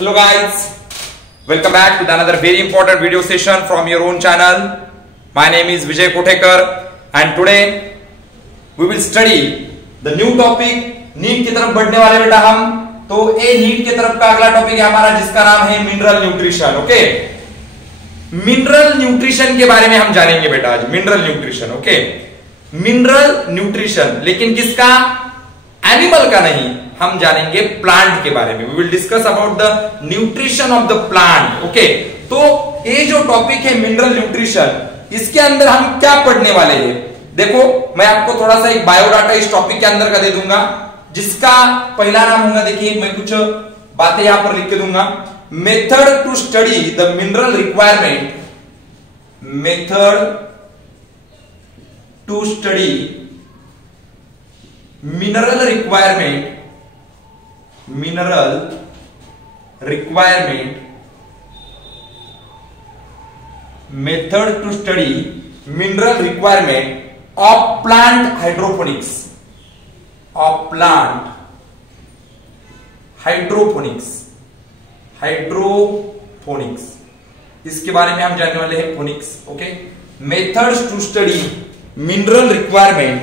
Hello guys, welcome back with another very important video session from your own channel. My name is Vijay Kothekar and today we will study the new topic नीट की तरफ बढ़ने वाले बेटा हम। तो ये नीट की तरफ का अगला टॉपिक है हमारा जिसका नाम है mineral nutrition. Okay, mineral nutrition के बारे में हम जानेंगे बेटा आज। Mineral nutrition, okay, mineral nutrition, लेकिन किसका? एनिमल का नहीं, हम जानेंगे प्लांट के बारे में। We will discuss about the nutrition of the plant. Okay, तो ये जो टॉपिक है मिनरल न्यूट्रिशन, इसके अंदर हम क्या पढ़ने वाले हैं? देखो, मैं आपको थोड़ा सा एक बायोडाटा इस टॉपिक के अंदर का दे दूंगा, जिसका पहला नाम होगा, देखिए मैं कुछ बातें यहां पर लिख के दूंगा। Method to study the mineral requirement, method to study mineral requirement, mineral requirement, method to study mineral requirement of plant hydroponics, of plant hydroponics, hydroponics, इसके बारे में हम जानने वाले हैं, phonics. Okay, methods to study mineral requirement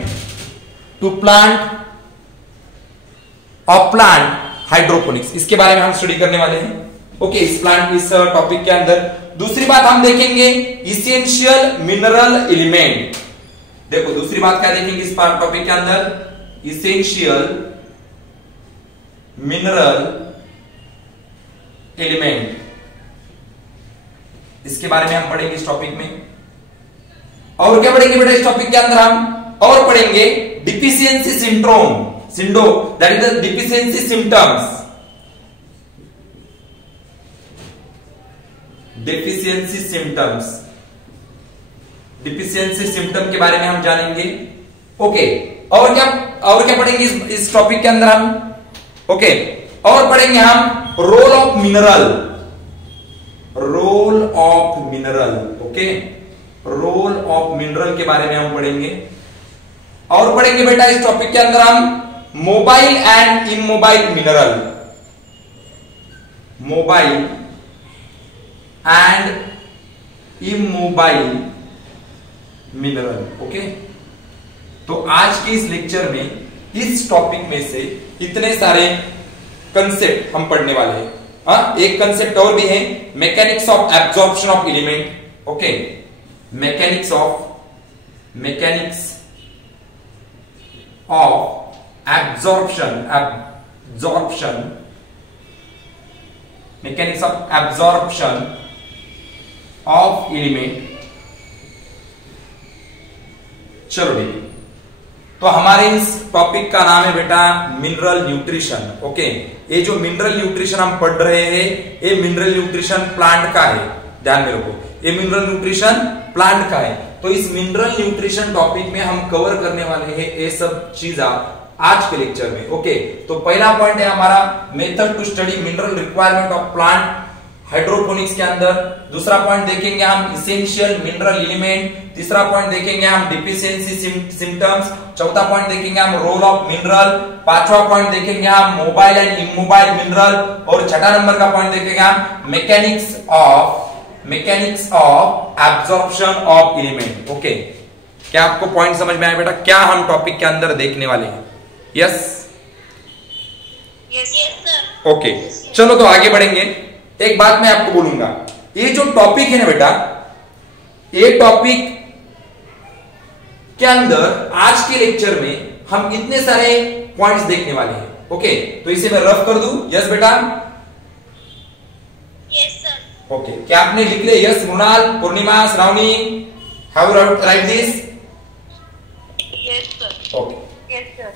to plant of plant hydroponics, इसके बारे में हम स्टडी करने वाले हैं। ओके, इस प्लांट इस टॉपिक के अंदर दूसरी बात हम देखेंगे इसेंशियल मिनरल एलिमेंट। देखो, दूसरी बात क्या देखेंगे इस टॉपिक के अंदर? इसेंशियल मिनरल एलिमेंट, इसके बारे में हम पढ़ेंगे इस टॉपिक में। और क्या पढ़ेंगे बेटा इस टॉपिक के अंदर हम? और पढ़ेंगे deficiency syndrome, that is the deficiency symptoms, deficiency symptoms, deficiency symptom के बारे में हम जानेंगे। ओके, और क्या पढ़ेंगे इस टॉपिक के अंदर हम? ओके, और पढ़ेंगे हम role of mineral, role of mineral. Okay, role of mineral के बारे में हम पढ़ेंगे। और पढ़ेंगे बेटा इस टॉपिक के अंदर हम mobile and immobile mineral, mobile and immobile mineral. Okay, तो आज के इस लेक्चर में इस टॉपिक में से इतने सारे कंसेप्ट हम पढ़ने वाले हैं। हाँ, एक कंसेप्ट और भी है, mechanics of absorption of element. Okay, mechanics of absorption, mechanics of absorption of element। चलो ठीक, तो हमारे इस टॉपिक का नाम है बेटा मिनरल न्यूट्रिशन। ओके, ये जो मिनरल न्यूट्रिशन हम पढ़ रहे हैं, ये मिनरल न्यूट्रिशन प्लांट का है, ध्यान में रखो, ये मिनरल न्यूट्रिशन प्लांट का है। तो इस मिनरल न्यूट्रिशन टॉपिक में हम कवर करने वाले हैं ये सब चीज आज के लेक्चर में। ओके, तो पहला पॉइंट है हमारा method to study mineral requirement of plant hydroponics के अंदर। दूसरा पॉइंट देखेंगे हम इसेंशियल मिनरल एलिमेंट। तीसरा पॉइंट देखेंगे हम डिफिशियंसी सिम्टम्स। चौथा पॉइंट देखेंगे हम रोल ऑफ मिनरल। पांचवा पॉइंट देखेंगे हम मोबाइल एंड इमोबाइल मिनरल। और छठा नंबर का पॉइंट देखेंगे हम mechanics of absorption of element. Okay, क्या आपको पॉइंट समझ में आया बेटा? क्या हम टॉपिक के अंदर देखने वाले हैं? Yes sir. ओके, चलो तो आगे बढ़ेंगे। एक बात मैं आपको बोलूंगा, ये जो टॉपिक है ना बेटा, ये टॉपिक के अंदर आज के लेक्चर में हम इतने सारे पॉइंट्स देखने वाले हैं। ओके, तो इसे मैं रफ कर दूं? यस बेटा? Yes sir. ओके, क्या आपने लिख लिया? Yes Mrinal, Purnima, Shravani, how write this? Yes sir. Okay, yes sir.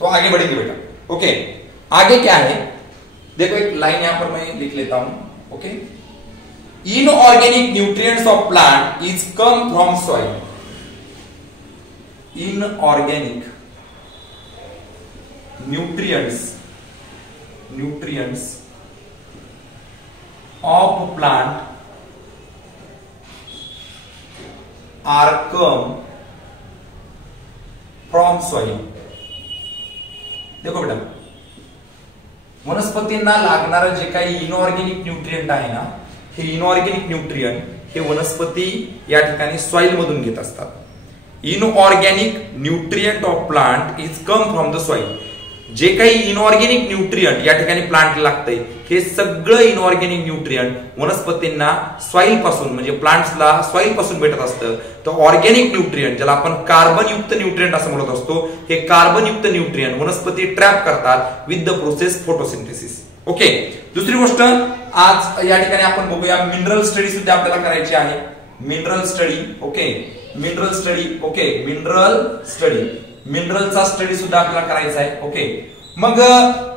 तो आगे बढ़ेंगे बेटा। ओके, आगे क्या है? देखो, एक लाइन यहां पर मैं लिख लेता हूं। Okay, inorganic nutrients of plant is come from soil. Inorganic nutrients of plant are come from soil. देखो बेटा, वनस्पतींना लागणारं जे काही इनऑर्गॅनिक न्यूट्रिएंट आहे ना, हे इनऑर्गॅनिक न्यूट्रिएंट हे वनस्पती या ठिकाणी सॉइल मधून घेत असतात. Inorganic nutrient of plant is come from the soil. जे काही इनऑर्गॅनिक न्यूट्रिएंट या ठिकाणी प्लांट लागतंय, हे सगळं इनऑर्गॅनिक न्यूट्रिएंट वनस्पतींना सॉइल पासून म्हणजे प्लांट्सला सॉइल पासून भेटत असतं. तर ऑर्गॅनिक न्यूट्रिएंट ज्याला आपण कार्बन युक्त न्यूट्रिएंट असं म्हणत असतो, हे कार्बन युक्त न्यूट्रिएंट वनस्पती ट्रॅप करतात with the process photosynthesis. Okay. दुसरी गोष्ट आज या ठिकाणी आपण बघूया, मिनरल स्टडी सुद्धा आपल्याला करायची आहे. Mineral study. Okay. Mineral study. Okay. Mineral study, मिनरलचा स्टडी सुद्धा आपल्याला करायचा आहे. ओके. मग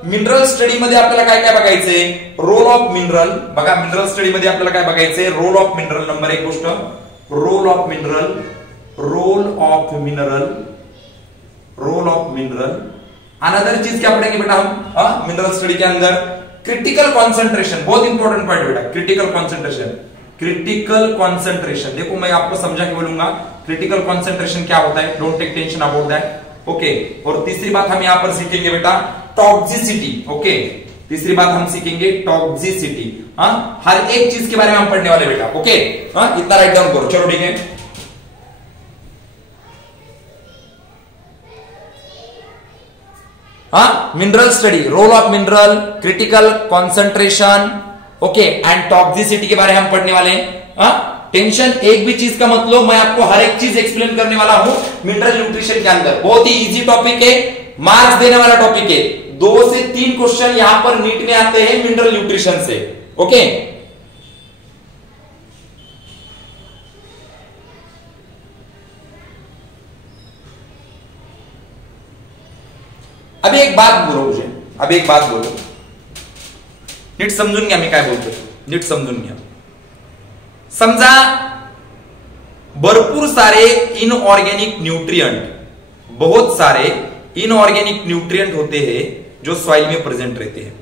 मिनरल स्टडी मध्ये आपल्याला काय काय बघायचंय? Role of mineral. बघा, मिनरल स्टडी मध्ये आपल्याला काय बघायचंय? Role of mineral. नंबर एक गोष्ट, role of mineral. Role of mineral. Role of mineral. Another चीज क्या पढ़ेंगे बेटा हम मिनरल स्टडी के अंदर? Critical concentration. बहुत इंपॉर्टेंट पॉइंट बेटा, क्रिटिकल कॉन्सेंट्रेशन. क्रिटिकल कॉन्सेंट्रेशन, देखो मैं आपको समझा के बोलूंगा क्रिटिकल कॉन्सेंट्रेशन क्या होता है. Don't take tension about that. Okay. और तीसरी बात हम यहां पर सीखेंगे बेटा, टॉक्सिसिटी. ओके. तीसरी बात हम सीखेंगे टॉक्सिसिटी. हर एक चीज के बारे में हम पढ़ने वाले बेटा. ओके. इतना राइट डाउन करो. चलो ठीक है. Mineral study, role of mineral, critical concentration, okay, and toxicity के बारे में हम पढ़ने वाले हैं. टेंशन एक भी चीज का मतलब मैं आपको हर एक चीज एक्सप्लेन करने वाला हूं मिनरल न्यूट्रिशन के अंदर. बहुत ही इजी टॉपिक है, मार्क्स देने वाला टॉपिक है. 2 से 3 क्वेश्चन यहां पर नीट में आते हैं मिनरल न्यूट्रिशन से. ओके. अभी एक बात बोलो मुझे, अभी एक बात बोलो, नीट समजून घ्या मी काय बोलतोय. नीट समजून घ्या. समजा भरपूर सारे इनऑर्गेनिक न्यूट्रिएंट, बहुत सारे इनऑर्गेनिक न्यूट्रिएंट होते हैं जो सॉइल में प्रेजेंट रहते हैं.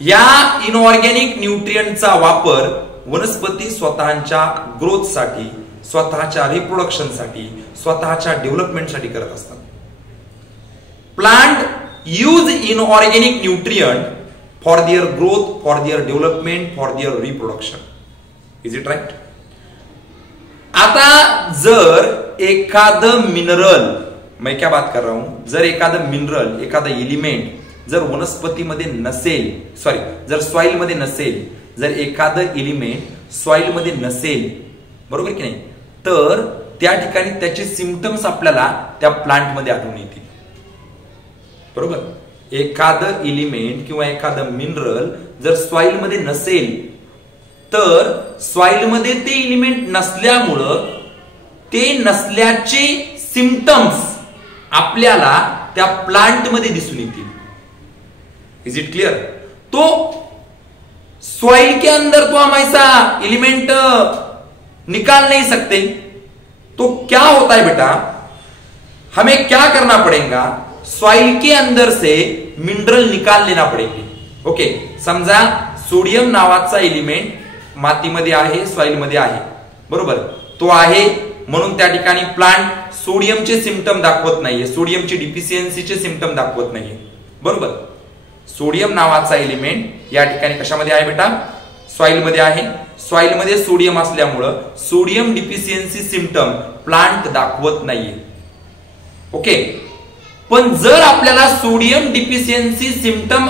या इनऑर्गेनिक न्यूट्रिएंटचा वापर वनस्पती स्वतःच्या ग्रोथसाठी, स्वतःच्या रिप्रोडक्शनसाठी, स्वतःच्या डेव्हलपमेंटसाठी करत असतात. Plant use inorganic nutrient for their growth, for their development, for their reproduction. Is it right? आता जर एखादं मिनरल, मैं क्या बात कर रहा हूं, जर एखादं मिनरल, एखादं एलिमेंट जर वनस्पतीमध्ये नसेल, सॉरी, जर सॉइल मध्ये नसेल, जर एखादं एलिमेंट सॉइल मध्ये नसेल, बरोबर की नाही, तर त्या ठिकाणी त्याचे सिम्पटम्स आपल्याला त्या प्लांट मध्ये आढळून येतील. बरोबर. एखादं एलिमेंट किंवा एखादं मिनरल जर सॉइल मध्ये नसेल, तर सॉइल मध्ये ते एलिमेंट नसल्यामुळं ते नसल्याचे सिम्पटम्स आपल्याला त्या प्लांट मध्ये दिसून येतील. Is it clear? तो सॉइल के अंदर तो हम ऐसा एलिमेंट निकाल नहीं सकते. तो क्या होता है बेटा, हमें क्या करना पड़ेगा, सॉइल के अंदर से मिनरल निकाल लेना पड़ेंगे. ओके. समजा सोडियम नावाचा एलिमेंट मातीमध्ये आहे, सॉइल मध्ये आहे, बरोबर, तो आहे म्हणून त्या ठिकाणी प्लांट सोडियमचे सिम्पटम दाखवत नाहीये, सोडियमची डिफिशियन्सीचे सिम्पटम दाखवत नाहीये, बरोबर. सोडियम नावाचा एलिमेंट या ठिकाणी कशामध्ये आहे बेटा? सॉइल मध्ये आहे. सॉइल मध्ये सोडियम असल्यामुळं सोडियम डिफिशियन्सी सिम्पटम प्लांट दाखवत नाहीये. ओके. पण जर आपल्याला सोडियम डिफिशियन्सी सिम्पटम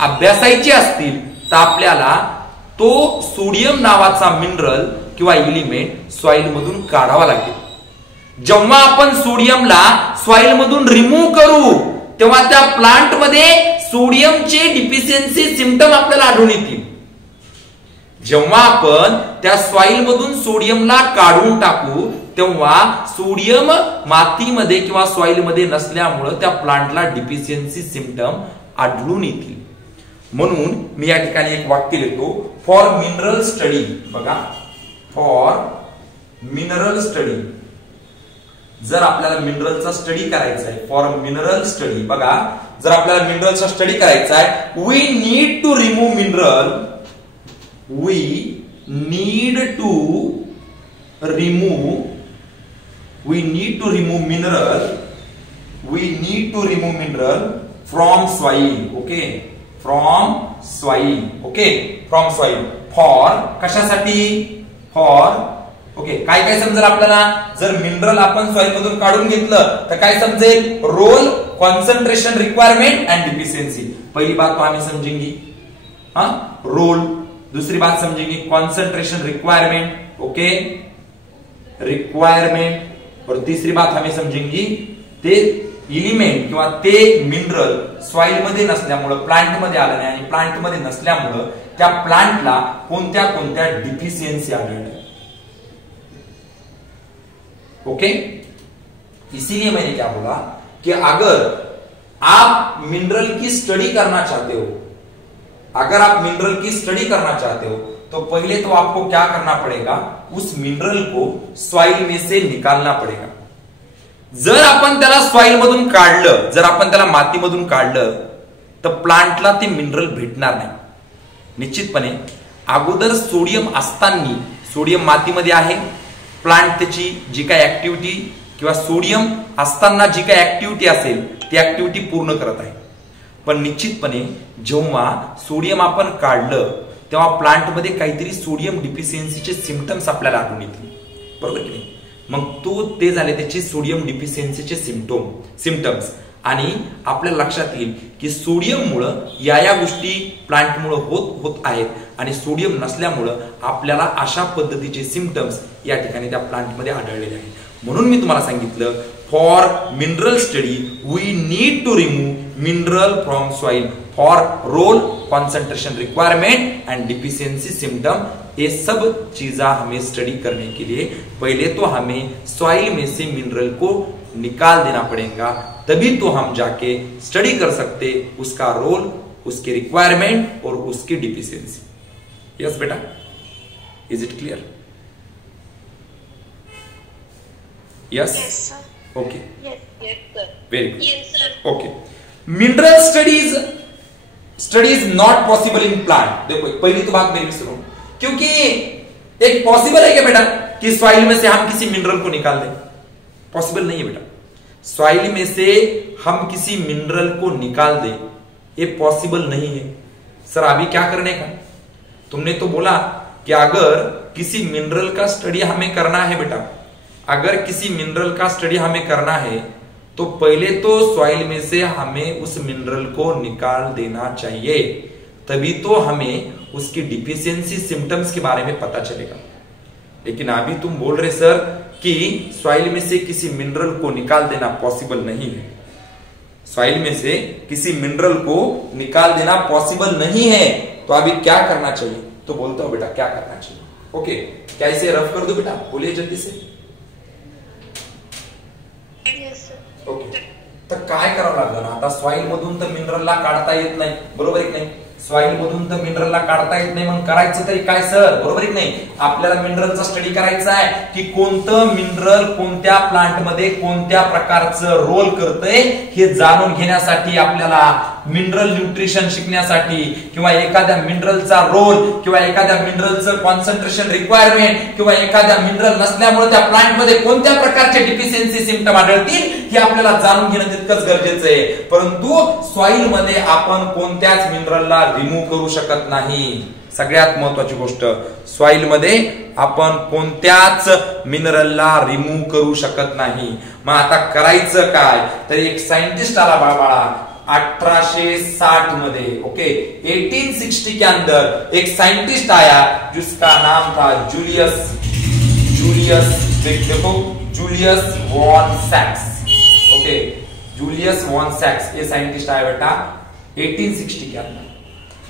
अभ्यासायचे असतील तर आपल्याला तो सोडियम नावाचा मिनरल किंवा एलिमेंट सॉइल मधून काढावा लागेल. जेव्हा आपण सोडियमला सॉइल मधून रिमूव्ह करू तेव्हा त्या प्लांट मध्ये सोडियमचे डिफिशियन्सी सिम्पटम आपल्याला आढळून येतील. जेव्हा आपण त्या सॉइल मधून सोडियमला काढून टाकू तेव्हा सोडियम मातीमध्ये किंवा सॉइल मध्ये नसल्यामुळे त्या प्लांटला डिफिशियन्सी सिम्पटम आढळून येतील. म्हणून मी या ठिकाणी एक वाक्य लिहितो, फॉर मिनरल स्टडी. बघा, फॉर मिनरल स्टडी, जर आपल्याला मिनरलचा स्टडी करायचा आहे, फॉर मिनरल स्टडी, बघा, जर आपल्याला मिनरलचा स्टडी करायचा आहे, we need to remove mineral we need to remove mineral from soil. Okay, from soil. Okay, from soil. For कशासाठी? For ओके, काय काय समजेल आपल्याला? जर मिनरल आपण सॉइल मधून काढून घेतलं तर काय समजेल? Role, concentration, requirement and deficiency. पहिली बात तो हमें समझेंगे रोल, दूसरी बात समझेंगे कॉन्सन्ट्रेशन, रिक्वायरमेंट. Okay, requirement. और तीसरी बात हमें समझेंगे ते एलिमेंट किंवा ते मिनरल सॉइल मध्ये नसल्यामुळे प्लांट मध्ये आलं नाही आणि प्लांट मध्ये नसल्यामुळे त्या प्लांटला कोणत्या कोणत्या डिफिशियंसी आढळल्या. ओके, इसीलिए मैंने क्या बोला कि अगर आप मिनरल की स्टडी करना चाहते हो, तो पहले तो आपको क्या करना पड़ेगा? उस मिनरल को सॉइल में से निकालना पड़ेगा. जर आपण त्याला सॉइल मधून काढलं, जर आपण त्याला मातीमधून काढलं तर प्लांटला ते मिनरल भेटणार नाही. निश्चितपणे अगोदर सोडियम असताना, सोडियम मातीमध्ये आहे, प्लांट त्याची जी काय ऍक्टिव्हिटी किंवा सोडियम असताना जी काय ऍक्टिव्हिटी असेल ती ऍक्टिव्हिटी पूर्ण करत आहे. पण निश्चितपणे जेव्हा सोडियम आपण काढलं तेव्हा प्लांट मध्ये काहीतरी सोडियम डिफिशियन्सीचे सिम्पटम्स आपल्याला आढळून येतील, बरोबर की नाही? मग ते झाले त्याचे सोडियम डिफिशियन्सीचे सिम्पटम्स. आणि आपल्या लक्षात येईल की सोडियममुळे या गोष्टी प्लांटमुळे होत आहेत आणि सोडियम नसल्यामुळे आपल्याला अशा पद्धतीचे सिम्पटम्स या ठिकाणी त्या प्लांटमध्ये आढळलेले आहेत. म्हणून मी तुम्हाला सांगितलं for mineral study we need to remove mineral from soil for role, concentration, requirement and deficiency symptom. ये सब चीज़ा हमें स्टडी करने के लिए पहले तो हमें सॉइल में से मिनरल को निकाल देना पड़ेगा, तभी तो हम जाके स्टडी कर सकते उसका रोल, उसके रिक्वायरमेंट और उसकी डिफिशियंसी. यस बेटा, is it clear? Yes, okay, very good. Okay, mineral studies not possible in plant. देखो पहली तो बात मेरी सुनो, क्योंकि एक पॉसिबल है क्या बेटा कि सॉइल में से हम किसी मिनरल को निकाल दें? पॉसिबल नहीं है बेटा. सॉइल में से हम किसी मिनरल को निकाल दें, ये पॉसिबल नहीं है. सर अभी क्या करने का? तुमने तो बोला कि अगर किसी मिनरल का स्टडी हमें करना है बेटा, अगर किसी मिनरल का स्टडी हमें करना है तो पहले तो सॉइल में से हमें उस मिनरल को निकाल देना चाहिए, तभी तो हमें उसकी डिफिशियंसी सिम्टम्स के बारे में पता चलेगा. लेकिन अभी तुम बोल रहे सर कि सॉइल में से किसी मिनरल को निकाल देना पॉसिबल नहीं है. सॉइल में से किसी मिनरल को निकाल देना पॉसिबल नहीं है, तो अभी क्या करना चाहिए? तो बोलता हूं बेटा क्या करना चाहिए. ओके, क्या इसे रफ कर दो बेटा? बोलिए जल्दी से. ओके, तर काय करावं लागलं ना आता? सॉइल मधून तर मिनरलला काढता येत नाही, बरोबर आहे की नाही? सॉइल मधून तर मिनरलला काढता येत नाही, मग करायचं तरी काय सर? बरोबर आहे की नाही? आपल्याला मिनरलचा स्टडी करायचा आहे की कोणतं मिनरल कोणत्या प्लांट मध्ये कोणत्या प्रकारचं रोल करतंय हे जाणून घेण्यासाठी, आपल्याला मिनरल न्यूट्रिशन शिकण्यासाठी किंवा एखाद्या मिनरलचा रोल किंवा एखाद्या मिनरलचं कॉन्सन्ट्रेशन, रिक्वायरमेंट किंवा एखाद्या मिनरल नसल्यामुळे त्या प्लांट मध्ये कोणत्या प्रकारचे डिफिशियन्सी सिम्पटम आढळतील हे आपल्याला जाणून घेणं तितकंच गरजेचं आहे. परंतु सॉइल मध्ये आपण कोणत्याच मिनरलला रिमूव्ह करू शकत नाही. सगळ्यात महत्वाची गोष्ट, सॉइल मध्ये आपण कोणत्याच मिनरलला रिमूव्ह करू शकत नाही. मग आता करायचं काय? तर एक सायंटिस्ट आला बाळा 1860 में. ओके, 1860 के अंदर एक साइंटिस्ट आया जिसका नाम था जूलियस देखो, Julius von सैक्स. Okay, Julius von सैक्स ये साइंटिस्ट आया बेटा 1860 के अंदर.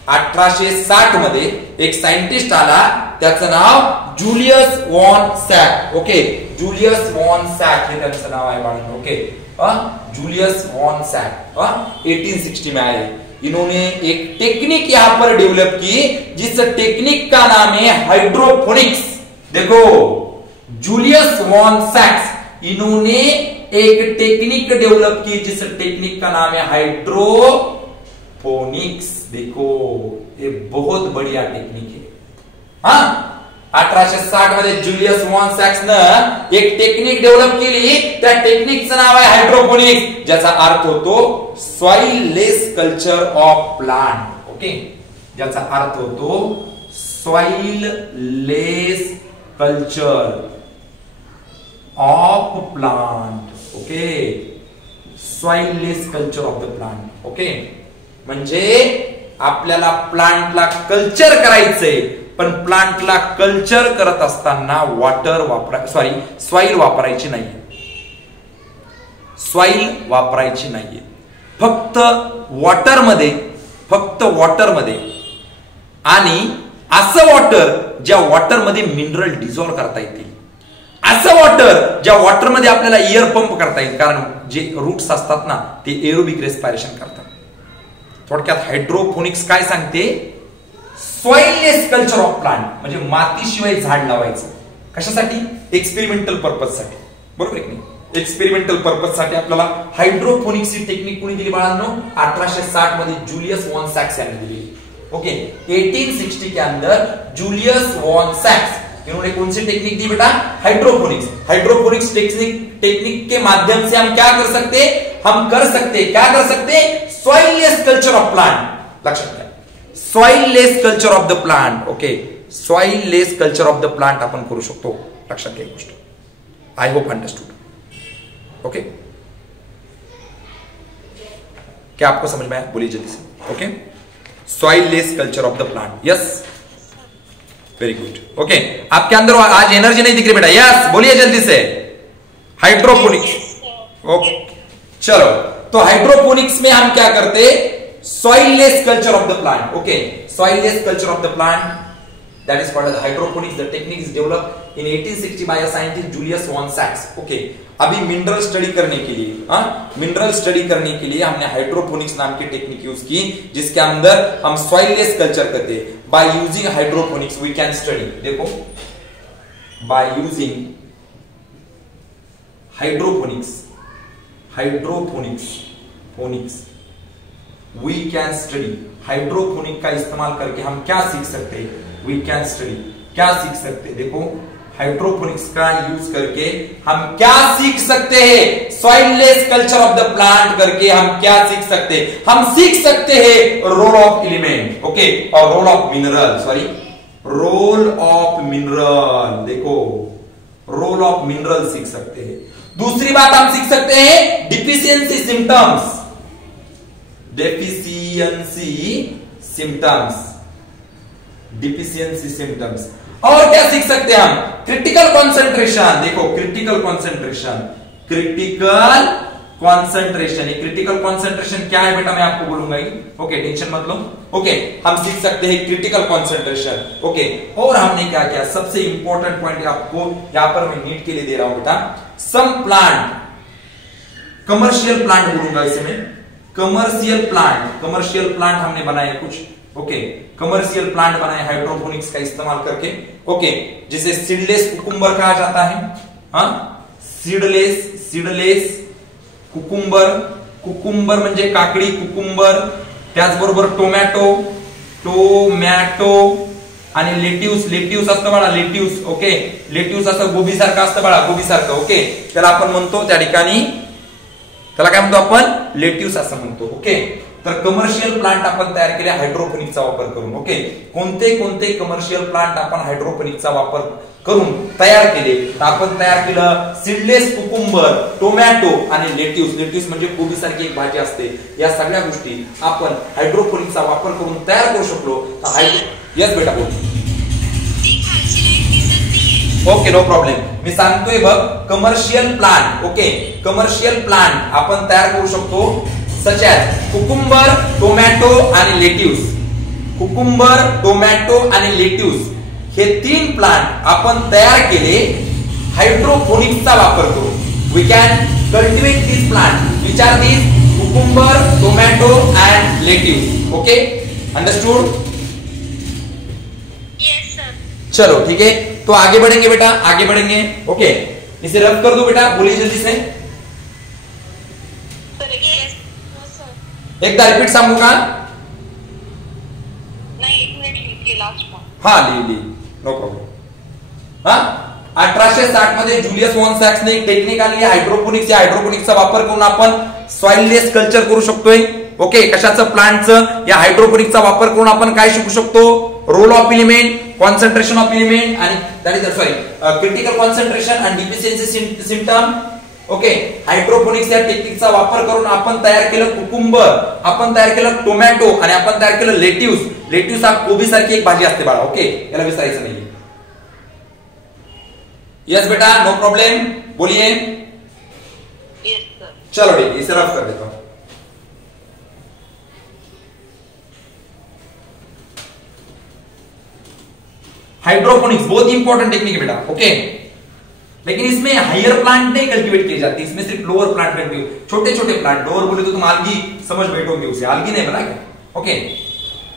1860 मध्ये एक साइंटिस्ट आला, त्याचं नाव Julius von Sachs. Okay, Julius von Sachs हे त्याचं नाव आहे बाळांनो. ओके, जूलियस वॉन सैक 1860 में आए. इन्होंने एक टेक्निक यहां पर डेवलप की जिस टेक्निक का नाम है हाइड्रोपोनिक्स. देखो, जूलियस वॉन सैक्स इन्होंने एक टेक्निक डेवलप की जिस टेक्निक का नाम है हाइड्रोपोनिक्स. देखो, ये बहुत बढ़िया टेक्निक है. हा 1860 मध्ये ज्युलियस वॉन सॅक्सनं एक टेक्निक डेव्हलप केली. त्या टेक्निकचं नाव आहे हायड्रोपोनिक्स, ज्याचा अर्थ होतो soil less culture of plant. Okay, ज्याचा अर्थ होतो soil less culture of plant. Okay, soilless culture of the plant. Okay, म्हणजे आपल्याला प्लांटला कल्चर करायचंय, पण प्लांटला कल्चर करत असताना सॉइल वापरायची नाहीये. सॉइल वापरायची नाहीये, फक्त वॉटरमध्ये आणि असं वॉटर ज्या वॉटरमध्ये मिनरल डिझॉल्व्ह करता येतील, असं वॉटर ज्या वॉटरमध्ये आपल्याला एअर पंप करता येईल, कारण जे रूट्स असतात ना ते एरोबिक रेस्पिरेशन करतात. थोडक्यात हायड्रोपोनिक्स काय सांगते, सॉइललेस कल्चर ऑफ प्लांट, म्हणजे मातीशिवाय झाड लावायचं. कशासाठी? एक्सपेरिमेंटल पर्पज साठी. बरोबर आहे की नाही? एक्सपेरिमेंटल पर्पज साठी आपल्याला हायड्रोपोनिक्स ही टेक्निक कोणी दिली बाळांनो? 1860 मध्ये ज्युलियस वॉन सॅक्स यांनी दिली. ओके, 1860 के अंदर ज्यूलियस वॉन सैक्स इन्होंने कौन सी टेक्निक दी बेटा? हाइड्रोपोनिक्स. हाइड्रोपोनिक्स टेक्निक के माध्यम से हम क्या कर सकते? क्या कर सकते? Soil less culture of plant. लक्षात घ्या, soil less culture of the plant. Okay, soilless culture of the plant आपण करू शकतो. लक्षात घ्या गोष्ट. I hope understood. ओके, क्या आपको समझ में आया? बोलिए जल्दी से. Okay, soilless culture of the plant. Yes, very good. Okay, आपके अंदर आज एनर्जी नहीं दिख रही बेटा. यस, बोलिए जल्दी से. हाइड्रोपोनिक्स. ओके, चलो, तो हाइड्रोपोनिक्स में हम क्या करते? Soil less culture of the plant. Okay, soilless culture of the plant, that is called as hydroponics. The technique is developed in 1860 by a scientist Julius von Sachs. Okay, अभी mineral study करने के लिए हमने hydroponics नाम की technique use की, जिसके अंदर हम soil लेस culture करते हैं. By using hydroponics we can study. देखो, by using hydroponics we can study. Hydroponic का इस्तेमाल करके हम क्या सीख सकते हैं? We can study. क्या सीख सकते हैं? देखो, हाइड्रोपोनिक्स का यूज करके हम क्या सीख सकते हैं? Soil less culture of the plant करके हम क्या सीख सकते हैं? हम सीख सकते हैं रोल ऑफ एलिमेंट. ओके, और रोल ऑफ मिनरल. देखो, रोल ऑफ मिनरल सीख सकते हैं. दूसरी बात हम सीख सकते हैं डिफिशियंसी सिम्टम्स. और क्या सीख सकते हैं हम? Critical concentration. देखो, क्रिटिकल कॉन्सेंट्रेशन. ये क्रिटिकल कॉन्सेंट्रेशन क्या है बेटा? मैं आपको बोलूंगा ही. ओके, टेंशन मत लो. ओके, हम सीख सकते हैं क्रिटिकल कॉन्सेंट्रेशन. ओके, और हमने क्या किया? सबसे इंपॉर्टेंट पॉइंट आपको यहां पर मैं नीट के लिए दे रहा हूं बेटा. सम प्लांट, कमर्शियल प्लांट बोलूंगा इसे मैं. कमर्शियल प्लांट हमने बनाए कुछ. ओके, कमर्शियल प्लांट बनाए हाइड्रोपोनिक्स का इस्तेमाल करके. ओके, जिसे सीडलेस कुकुम्बर कहा जाता है. हाँ, सीडलेस कुकुम्बर म्हणजे काकडी, कुकुम्बर. त्याचबरोबर टोमॅटो आणि लेट्यूस असतं बाळा, लेट्यूस. ओके, लेट्यूस असं गोबी सारखं असतं बाळा, गोबी सारखं. ओके, त्याला आपण म्हणतो त्या ठिकाणी, त्याला काय म्हणतो आपण? लेट्यूस असं म्हणतो. ओके, तर कमर्शियल प्लांट आपण तयार केले हायड्रोपोनिक्सचा वापर करून. ओके, कोणते कमर्शियल प्लांट आपण हायड्रोपोनिक्सचा वापर करून तयार केले? तर आपण तयार केलं सीडलेस कुकुम्बर, टोमॅटो आणि लेट्यूस म्हणजे कोबी सारखी एक भाजी असते. या सगळ्या गोष्टी आपण हायड्रोपोनिक्सचा वापर करून तयार करू शकलो. यस बेटा, बोल. Okay, no problem. मी सांगतोय बघ, commercial plant. Okay, commercial plant आपण तयार करू शकतो सच एज कुकुम्बर, टोमॅटो आणि लेट्यूस. हे 3 प्लांट आपण तयार केले हायड्रोपोनिक्सचा वापर करून. We can cultivate this plant which are this cucumber, tomato and lettuce. Okay, understood? Yes sir. चलो ठीक है, तो आगे बढ़ेंगे बेटा, आगे बढ़ेंगे. ओके, इसे रब कर दो बेटा, बोलिए जल्दी से. एकदा रिपीट सांगू का? नहीं, एक मिनट लीजिए लास्ट वन. हाँ, ली. No problem. 1860 मध्ये जुलियस वॉन सॅक्सने टेक्निक आणली हायड्रोपोनिक्स. या हायड्रोपोनिक्सचा वापर करून आपण सॉइललेस कल्चर करू शकतोय. ओके, कशाचं? प्लांटचं. या हायड्रोपोनिक्सचा वापर करून आपण काय शिकू शकतो? Role of element, concentration of element आणि that is critical concentration and deficiency symptom. Okay, hydroponics या टेक्निकचा वापर करून आपण तयार केलं कुकुंबर, आपण तयार केलं टोमॅटो आणि आपण तयार केलं लेट्यूस. लेट्यूस हा कोबी सारखी एक भाजी असते बाळा. ओके, याला विसरायचं नाही. यस बेटा, नो प्रॉब्लेम. बोलिए. Yes sir. चलो ठीक है, इसे रफ कर देता हूं. हाइड्रोपोनिक्स बहुत ही इंपॉर्टेंट टेक्निक है बेटा. ओके, लेकिन इसमें हायर प्लांट नहीं कल्टीवेट किए जाते, इसमें सिर्फ लोअर प्लांट कल्टीवेट. छोटे छोटे प्लांट, लोअर बोले तो तुम आलगी समझ बैठोगे, उसे आलगी नहीं बना क्या. ओके,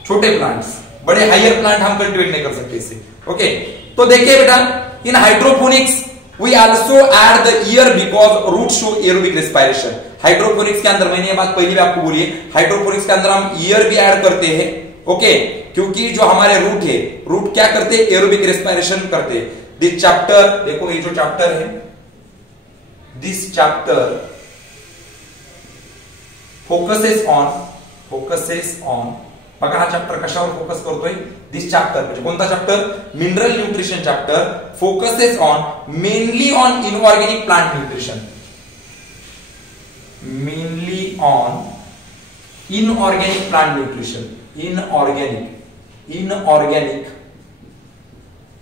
छोटे प्लांट्स, बड़े हायर प्लांट हम कल्टीवेट नहीं कर सकते इससे. ओके, तो देखिए बेटा, in hydroponics we also add the air because root show aerobic respiration. Hydroponics के अंदर, मैंने ये बात पहली भी आपको बोली है, हाइड्रोपोनिक्स के अंदर हम ईयर भी ऐड करते हैं. ओके, क्योंकि जो हमारे रूट है, रूट क्या करते हैं? एरोबिक रेस्पिरेशन करते हैं. दिस चैप्टर, देखो ये जो चैप्टर है, दिस चैप्टर फोकसेस ऑन बघा हा चॅप्टर कशावर फोकस करतोय? दिस चॅप्टर म्हणजे कोणता chapter? Mineral nutrition chapter. Focuses on mainly on inorganic plant nutrition, mainly on inorganic plant nutrition, inorganic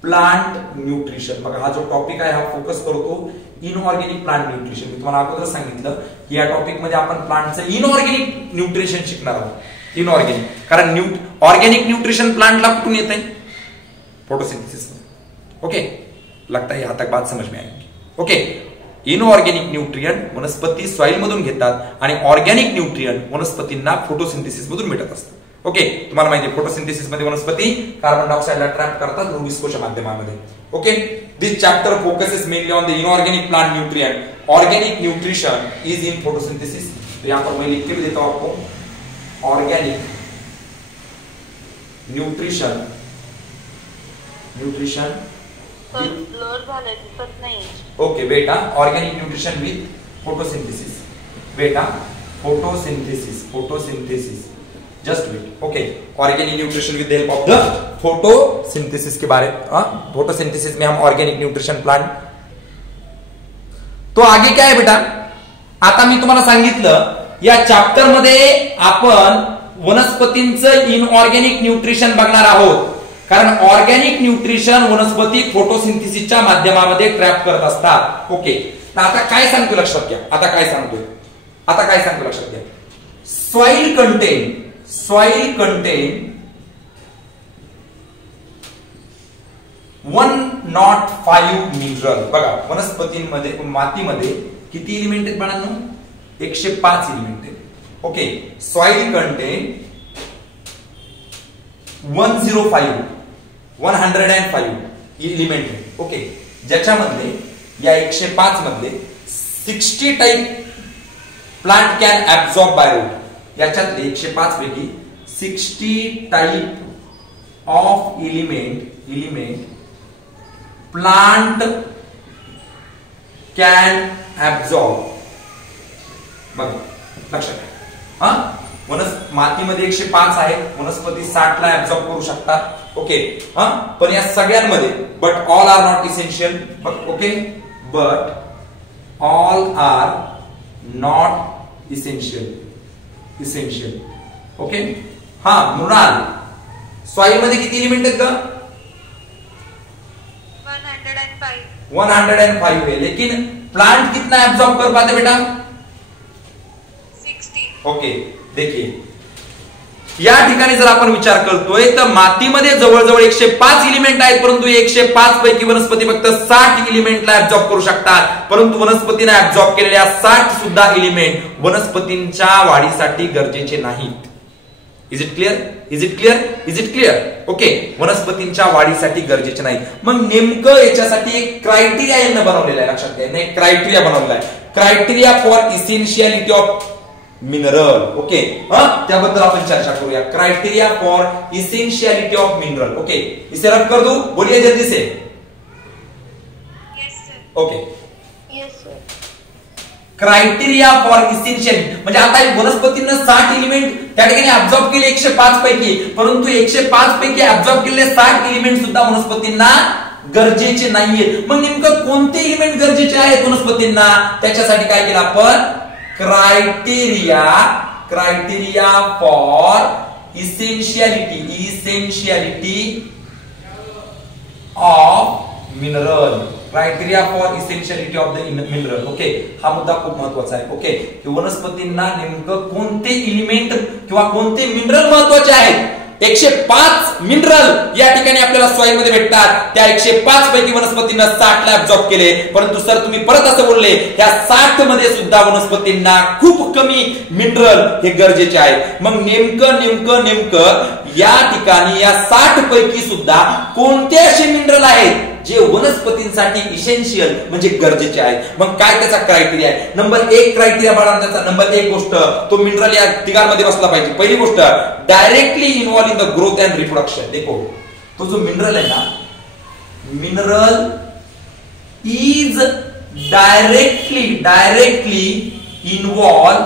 plant nutrition. बघा हा जो टॉपिक आहे हा फोकस करतो इनऑर्गेनिक प्लांट न्यूट्रिशन. मी तुम्हाला अगोदर सांगितलं की या टॉपिक मध्ये आपण प्लांटचं इनऑर्गेनिक न्यूट्रिशन शिकणार आहोत. इनऑर्गेनिक, कारण ऑर्गेनिक न्यूट्रिशन प्लांटला कुठून येत आहे? फोटोसिंथेसिस. ओके, लगता है यहां तक बात समझ में आएगी. ओके, इनऑर्गेनिक न्यूट्रिएंट वनस्पती सॉइल मधून घेतात आणि ऑर्गेनिक न्यूट्रिएंट वनस्पतींना फोटोसिंथेसिस मधून भेटत असतात. ओके, तुम्हाला माहिती आहे फोटोसिंथेसिस मध्ये वनस्पती कार्बन डायऑक्साइडला ट्रॅप करतात रुबिस्कोच्या माध्यमामध्ये. Okay, this chapter focuses mainly on the inorganic plant nutrient. Organic nutrition is in photosynthesis. तो यहां पर मैं लिख के भी देता हूं आपको, ऑर्गेनिक न्यूट्रिशन लोअर झालं दिसत नाही. ओके बेटा, ऑर्गेनिक न्यूट्रिशन विथ फोटोसिंथेसिस. बेटा, photosynthesis just wait. Okay, organic nutrition with help of the photosynthesis के बारे में, फोटोसिंथेसिस में हम ऑर्गेनिक न्यूट्रिशन प्लांट. तो आगे क्या है बेटा? आता मी तुम्हाला सांगितलं या चॅप्टर मध्ये आपण वनस्पतींचं इनऑर्गेनिक न्यूट्रिशन बघणार आहोत, कारण ऑर्गेनिक न्यूट्रिशन वनस्पती फोटोसिंथेसिसच्या माध्यमामध्ये ट्रॅप करत असतात. ओके, तर आता काय सांगतो लक्षात घ्या. आता काय सांगतो लक्षात घ्या. Soil content 105 mineral. बघा वनस्पतींमध्ये, मातीमध्ये किती एलिमेंट आहेत बाळांनो? 105 एलिमेंट आहेत. ओके, सॉइल कंटेन 105 एलिमेंट आहे. ओके, ज्याच्यामध्ये या 105 मधले 60 type plant can absorb by root. याच्यातले 105 पैकी 60 type of element plant can absorb. बघा लक्षात घ्या. मातीमध्ये 105 आहे, वनस्पती 60 ला ऍब्सॉर्ब करू शकतात. ओके, पण या सगळ्यांमध्ये but all are not essential. Okay, but all are not essential. Okay, हा मृणाल, सॉइल मध्ये किती एलिमेंट आहेत का? 105 है, लेकिन प्लांट कितना एब्जॉर्ब कर पाते बेटा? 60. ओके, देखिए या ठिकाणी जर आपण विचार करतोय तर मातीमध्ये जवळजवळ 105 एलिमेंट आहेत, परंतु 105 पैकी वनस्पती फक्त 60 एलिमेंटला ऍब्सॉर्ब करू शकतात. परंतु वनस्पतीने ऍब्सॉर्ब केलेल्या 60 सुद्धा एलिमेंट वनस्पतींच्या वाढीसाठी गरजेचे नाहीत. Is it clear? ओके, वनस्पतींच्या वाढीसाठी गरजेचे नाही. मग नेमकं याच्यासाठी एक क्रायटेरिया यांना बनवलेला आहे. लक्षात घ्या, एक क्रायटेरिया बनवलेला आहे. Criteria for essentiality of mineral. Okay, त्याबद्दल आपण चर्चा करूया. Criteria for essentiality of mineral. Okay, इसे रब कर दूं, बोलिए जल्दी से. Yes sir. Okay, yes sir. Criteria for essentiality म्हणजे आता वनस्पतींना 60 एलिमेंट त्या ठिकाणी ऍब्झॉर्ब केले 105 पैकी, परंतु 105 पैकी ऍब्झॉर्ब केलेले 60 एलिमेंट सुद्धा वनस्पतींना गरजेचे नाहीयेत. मग नेमकं कोणते एलिमेंट गरजेचे आहेत वनस्पतींना, त्याच्यासाठी काय केलं आपण, criteria for essentiality of mineral. Criteria for essentiality of the mineral. Okay, हा मुद्दा खूप महत्वाचा आहे. ओके, वनस्पतींना नेमकं कोणते एलिमेंट किंवा कोणते मिनरल महत्वाचे आहेत. 105 मिनरल या ठिकाणी आपल्याला सॉइल मध्ये भेटतात. त्या 105 पैकी वनस्पतींना 60 ला ऍब्झॉर्ब केले, परंतु सर तुम्ही परत असं बोलले या 60 मध्ये सुद्धा वनस्पतींना खूप कमी मिनरल हे गरजेचे आहेत. मग नेमकं या ठिकाणी या 60 पैकी सुद्धा कोणते असे मिनरल आहेत जे वनस्पतींसाठी इसेन्शियल म्हणजे गरजेचे आहेत. मग काय त्याचा क्राइटेरिया आहे. नंबर 1 क्राइटेरिया बाळांचा, नंबर 1 गोष्ट, तो मिनरल या तिघांमध्ये बसला पाहिजे. पहिली गोष्ट, directly involve in the growth and reproduction. देखो, तो जो मिनरल आहे ना, mineral is directly involve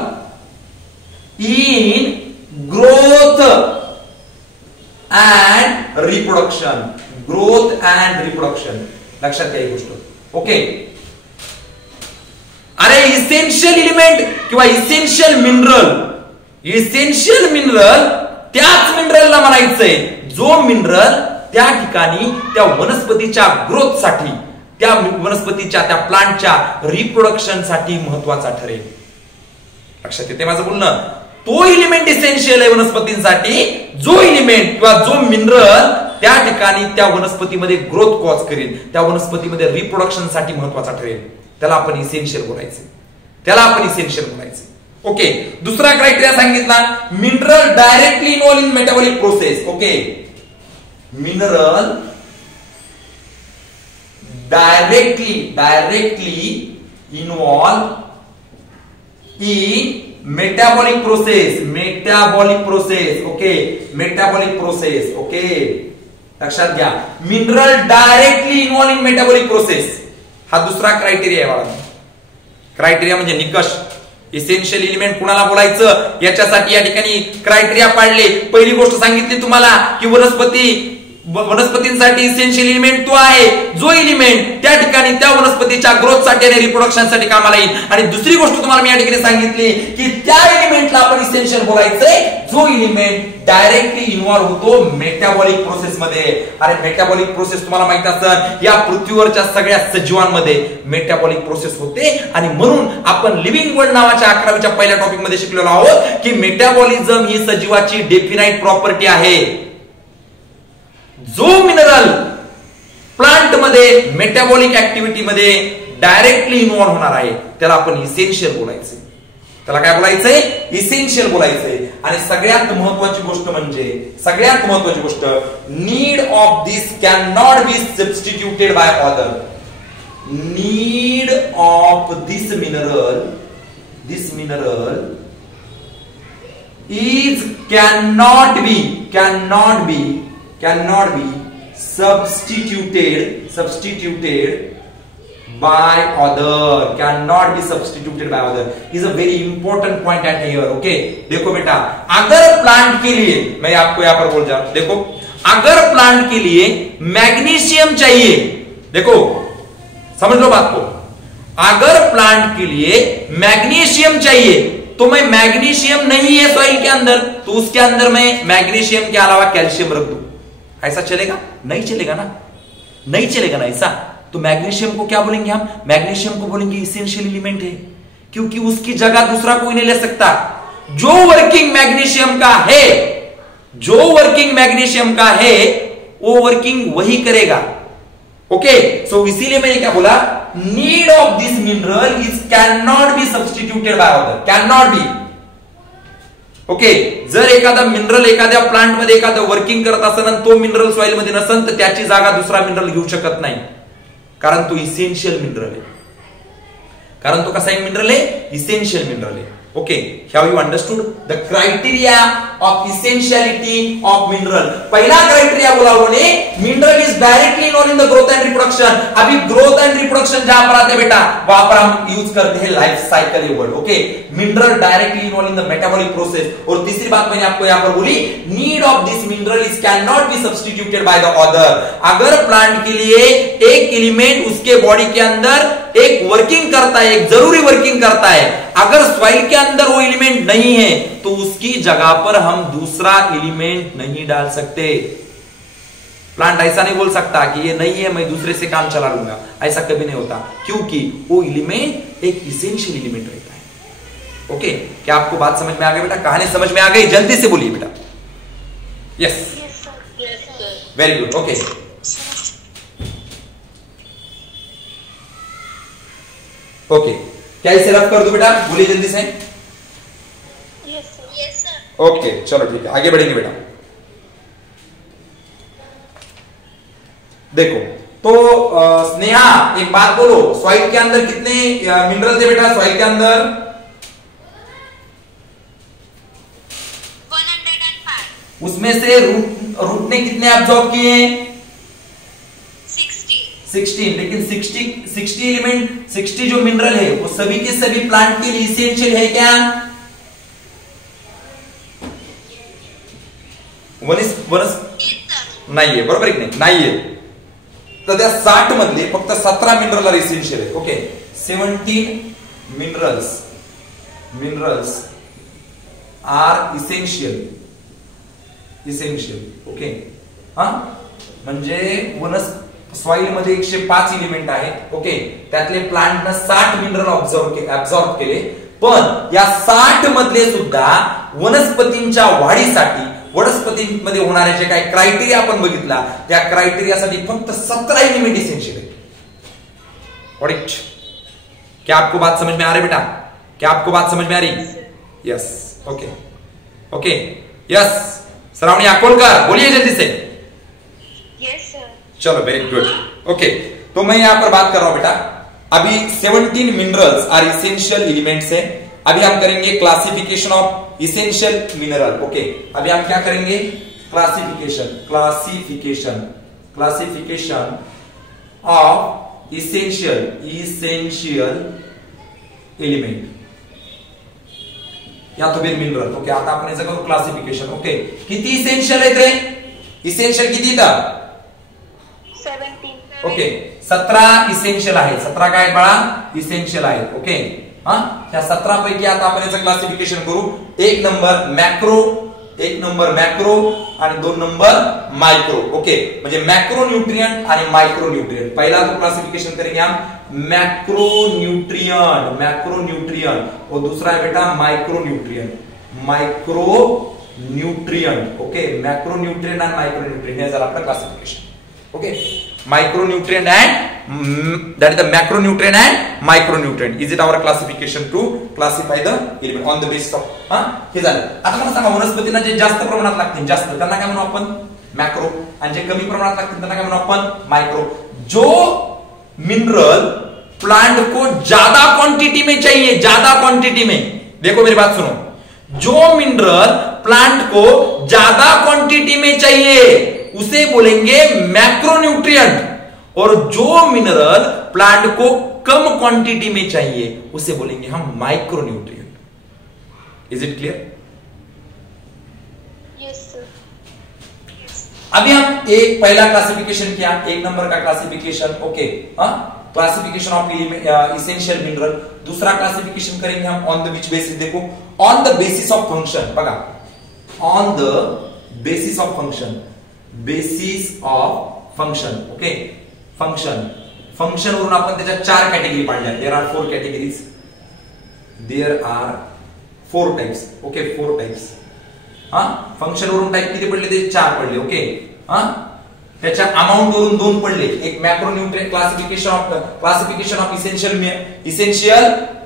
in growth and reproduction. Growth and reproduction, लक्षात घ्या ही गोष्ट. ओके, अरे इसेन्शियल एलिमेंट किंवा इसेन्शियल मिनरल त्याच मिनरलला म्हणायचंय जो मिनरल त्या ठिकाणी त्या वनस्पतीच्या ग्रोथ साठी, त्या वनस्पतीच्या त्या प्लांटच्या रिप्रोडक्शन साठी महत्वाचा ठरेल. लक्षात येते माझं बोलणं. तो एलिमेंट इसेन्शियल आहे वनस्पतींसाठी, जो एलिमेंट किंवा जो मिनरल त्या ठिकाणी त्या वनस्पतीमध्ये ग्रोथ कॉज करेल, त्या वनस्पतीमध्ये रिप्रोडक्शन साठी महत्वाचा ठरेल, त्याला आपण इसेन्शियल बोलायचं. ओके, दुसरा क्राइटेरिया सांगितला, mineral directly involve in metabolic process. Okay, mineral directly involve in metabolic process. Okay, metabolic process. Okay, लक्षात घ्या, mineral directly involve in metabolic process हा दुसरा क्राइटेरिया आहे बाळा. क्राइटेरिया म्हणजे निकष. इसेन्शियल एलिमेंट कुणाला बोलायचं याच्यासाठी या ठिकाणी क्राइटेरिया पाडले. पहिली गोष्ट सांगितली तुम्हाला की वनस्पतींसाठी इसेन्शियल एलिमेंट तो आहे जो एलिमेंट त्या ठिकाणी त्या वनस्पतीच्या ग्रोथ साठी आणि रिप्रोडक्शन साठी कामाला येईल. आणि दुसरी गोष्ट तुम्हाला मी या ठिकाणी सांगितली की त्या एलिमेंटला आपण इसेन्शियल बोलायचंय जो एलिमेंट डायरेक्टली इन्व्हॉल्व होतो मेटाबॉलिक प्रोसेस मध्ये. अरे मेटाबॉलिक प्रोसेस तुम्हाला माहित असेल, या पृथ्वीवरच्या सगळ्या सजीवांमध्ये मेटाबॉलिक प्रोसेस होते. आणि म्हणून आपण लिव्हिंग वर्ल्ड नावाच्या 11वीच्या पहिल्या टॉपिक मध्ये शिकलेलो आहोत की मेटाबॉलिझम ही सजीवाची डेफिनाइट प्रॉपर्टी आहे. जो मिनरल प्लांट मध्ये मेटाबॉलिक ऍक्टिव्हिटी मध्ये डायरेक्टली इन्व्हॉल्व होणार आहे त्याला आपण इसेन्शियल बोलायचं. त्याला काय बोलायचंय, इसेन्शियल बोलायचंय. आणि सगळ्यात महत्वाची गोष्ट, need of this can not be substituted by other. Need of this mineral is cannot be substituted by other is a very important point at here. Okay, देखो बेटा, अगर प्लांट के लिए, मैं आपको यहां पर बोल जा, देखो अगर प्लांट के लिए मैग्नीशियम चाहिए, देखो समझ लो बात को, अगर प्लांट के लिए मैग्नीशियम चाहिए तो मैं मैग्नीशियम नहीं है सॉइल के अंदर तो उसके अंदर मैं मैग्नीशियम के अलावा कैल्शियम रख दूं, ऐसा चलेगा? नहीं चलेगा ना ऐसा. तो मैग्नीशियम को क्या बोलेंगे हम? मैग्नीशियम को बोलेंगे इसेंशियल एलिमेंट है, क्योंकि उसकी जगह दूसरा कोई नहीं ले सकता. जो वर्किंग मैग्नीशियम का है वो वर्किंग वही करेगा. ओके, सो इसीलिए मैंने क्या बोला, need of this mineral is can not be substituted by other, can not be. Okay, जर एखादा मिनरल एखाद्या प्लांट मध्ये एखादा वर्किंग करत असेल आणि तो मिनरल सॉइल मध्ये नसेल तर त्याची जागा दुसरा मिनरल घेऊ शकत नाही, कारण तो इसेन्शियल मिनरल आहे. कारण तो कसा मिनरल आहे? इसेन्शियल मिनरल आहे. Okay, have you understood the criteria of essentiality of mineral? पहला क्राइटेरिया बोला उन्होंने, mineral is directly involve in the growth end reproduction. अभी ग्रोथ एंड रिप्रोडक्शन जहां पर आते हैं बेटा, वहां पर हम यूज करते हैं लाइफ साइकिल ये word. Okay, mineral directly involve in the metabolic process. और तीसरी बात मैंने आपको यहां पर बोली, need of this mineral is can not be substituted by the other. अगर प्लांट के लिए एक एलिमेंट उसके बॉडी के अंदर एक वर्किंग करता है, एक जरूरी वर्किंग करता है, अगर सॉइल के अंदर वो एलिमेंट नहीं है तो उसकी जगह पर हम दूसरा एलिमेंट नहीं डाल सकते। प्लांट ऐसा नहीं बोल सकता कि ये नहीं है मैं दूसरे से काम चला लूंगा, ऐसा कभी नहीं होता, क्योंकि वो एलिमेंट एक इसेंशियल एलिमेंट रहता है। ओके, क्या आपको बात समझ में आ गई बेटा? कहानी समझ में आ गई? जल्दी से बोलिए बेटा। Yes, very good. Okay, okay, क्या इसे रफ कर दो बेटा? बोलिए जल्दी से। Yes sir. ओके, चलो ठीक है, आगे बढ़ेंगे बेटा। देखो तो स्नेहा एक बात बोलो, सॉइल के अंदर कितने मिनरल थे बेटा? सॉइल के अंदर 105। उसमें से रूट ने कितने एब्जॉर्ब किए हैं? 16। लेकिन 60 एलिमेंट, 60 जो मिनरल है वो सभी के सभी प्लांट के लिए इसेंशियल है क्या? नाही आहे, बरोबर की नाही आहे? तर त्या 60 मधले फक्त 17 मिनरल इसेंशियल आहे। Okay, 17 minerals are essential. Okay, हा म्हणजे सॉइल मध्ये 105 एलिमेंट आहेत। ओके, त्यातले प्लांटने 60 मिनरल ऍब्सॉर्ब केले, पण या 60 मधले सुद्धा वनस्पतींच्या वाढीसाठी, वनस्पतींमध्ये होणारे जे काही क्राइटेरिया आपण बघितला, त्या क्राइटेरियासाठी फक्त 17 एलिमेंट इसेंशियल है। व्हाट? क्या आपको बात समझ में आ रही बेटा? क्या आपको बात समझ में आ रही? Yes. Okay, okay, yes. Shravani Akolkar बोलिए जल्दी से। Yes sir. चलो, वेरी गुड। ओके, तो मैं यहां पर बात कर रहा हूं बेटा, अभी 17 मिनरल्स आर इसेंशियल एलिमेंट्स है। अभी हम करेंगे classification of essential mineral. Okay, अभी हम क्या करेंगे? क्लासिफिकेशन ऑफ इसेंशियल एलिमेंट या तो फिर मिनरल। ओके, आता आपण याचं करू क्लासिफिकेशन। ओके, किती इसेंशियल आहेत रे? इसेंशियल किती तर 17। ओके, 17 इसेंशियल आहे। 17 काय बाळा? इसेंशियल आहेत। ओके, हा, या 17 पैकी आता आपण याचं क्लासिफिकेशन करू। एक नंबर मॅक्रो आणि 2 नंबर माइक्रो। ओके, म्हणजे मॅक्रो न्यूट्रिएंट आणि माइक्रो न्यूट्रिएंट। पहिला तो क्लासिफिकेशन करेंगे हम मैक्रो न्यूट्रिएंट और दूसरा है बेटा micro nutrient. Okay, macro nutrient end micro nutrient हे जर आपलं classification. Okay, micronutrient and that is the macronutrient and micronutrient. Is it our classification to classify the element on the basis of हे झालं। आता मला सांगा, वनस्पतींना जे जास्त प्रमाणात लागतील जास्त त्यांना काय म्हणू आपण? मॅक्रो, आणि जे कमी प्रमाणात लागतील त्यांना काय म्हणू आपण? माइक्रो। जो मिनरल प्लांट को ज्यादा क्वांटिटी में चाहिए, ज्यादा क्वांटिटी में, देखो मेरी बात सुनो, जो मिनरल प्लांट को ज्यादा क्वांटिटी में चाहिए उसे बोलेंगे मैक्रोन्यूट्रिएंट, और जो मिनरल प्लांट को कम क्वांटिटी में चाहिए उसे बोलेंगे हम micronutrient. Is it clear? Yes sir. अभी हम एक पहला क्लासिफिकेशन किया, 1 नंबर का classification. Okay, classification of essential mineral. दूसरा क्लासिफिकेशन करेंगे हम ऑन द विच बेसिस? देखो, on the basis of function. बघा, on the basis of function, okay, function वरून आपण त्याच्या 4 कॅटेगरी पाडल्या। There are 4 categories, there are 4 types. Okay, 4 types. Function वरून टाइप किती पडले? ते 4 पडले। ओके, त्याच्या अमाउंट वरून 2 पडले। एक macronutrient classification of essential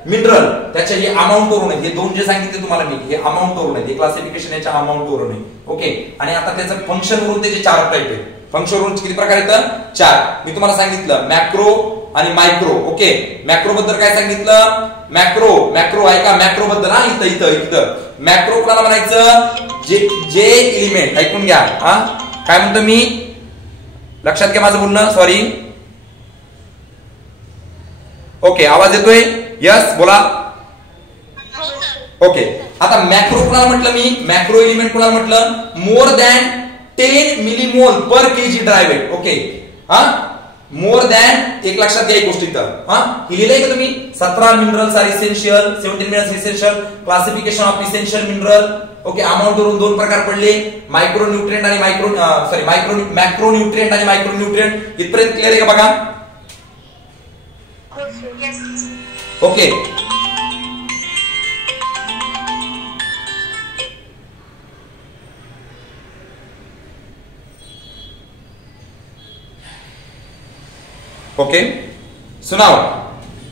mineral, त्याच्या हे अमाउंट वरून आहे। हे 2 जे सांगितले तुम्हाला मी, हे अमाउंट वरून आहे, हे क्लासिफिकेशन याच्या अमाउंट वरून आहे। ओके, आणि आता त्याचं फंक्शन वरून त्याचे 4 टाइप आहे। फंक्शन वरून किती प्रकार आहेत? 4। मी तुम्हाला सांगितलं मॅक्रो, आणि मायक्रो. ओके, मॅक्रो बद्दल काय सांगितलं? मॅक्रो आहे का? मॅक्रो बद्दल हा इथं मॅक्रो कोणाला म्हणायचं? जे एलिमेंट, ऐकून घ्या हा. काय म्हणतो मी? लक्षात घ्या माझं बोलणं. सॉरी. ओके, आवाज येतोय? यस, बोला. ओके, आता मॅक्रो कोणाला म्हटलं मी? मॅक्रो एलिमेंट कोणाला म्हटलं? मोर than 10 millimole per KG dry weight. Okay, हा, मोर दॅन, एक लक्षात घ्या एक गोष्ट इथं हा. लिहिलंय का तुम्ही? 17 minerals are essential, 17 minerals essential, classification of essential mineral. Okay, amount वरून दोन प्रकार पडले, मायक्रो न्यूट्रिएंट आणि मॅक्रो न्यूट्रिएंट आणि मायक्रो न्यूट्रिएंट. इथपर्यंत क्लिअर आहे का बघा? ओके, ओके, सुनाव.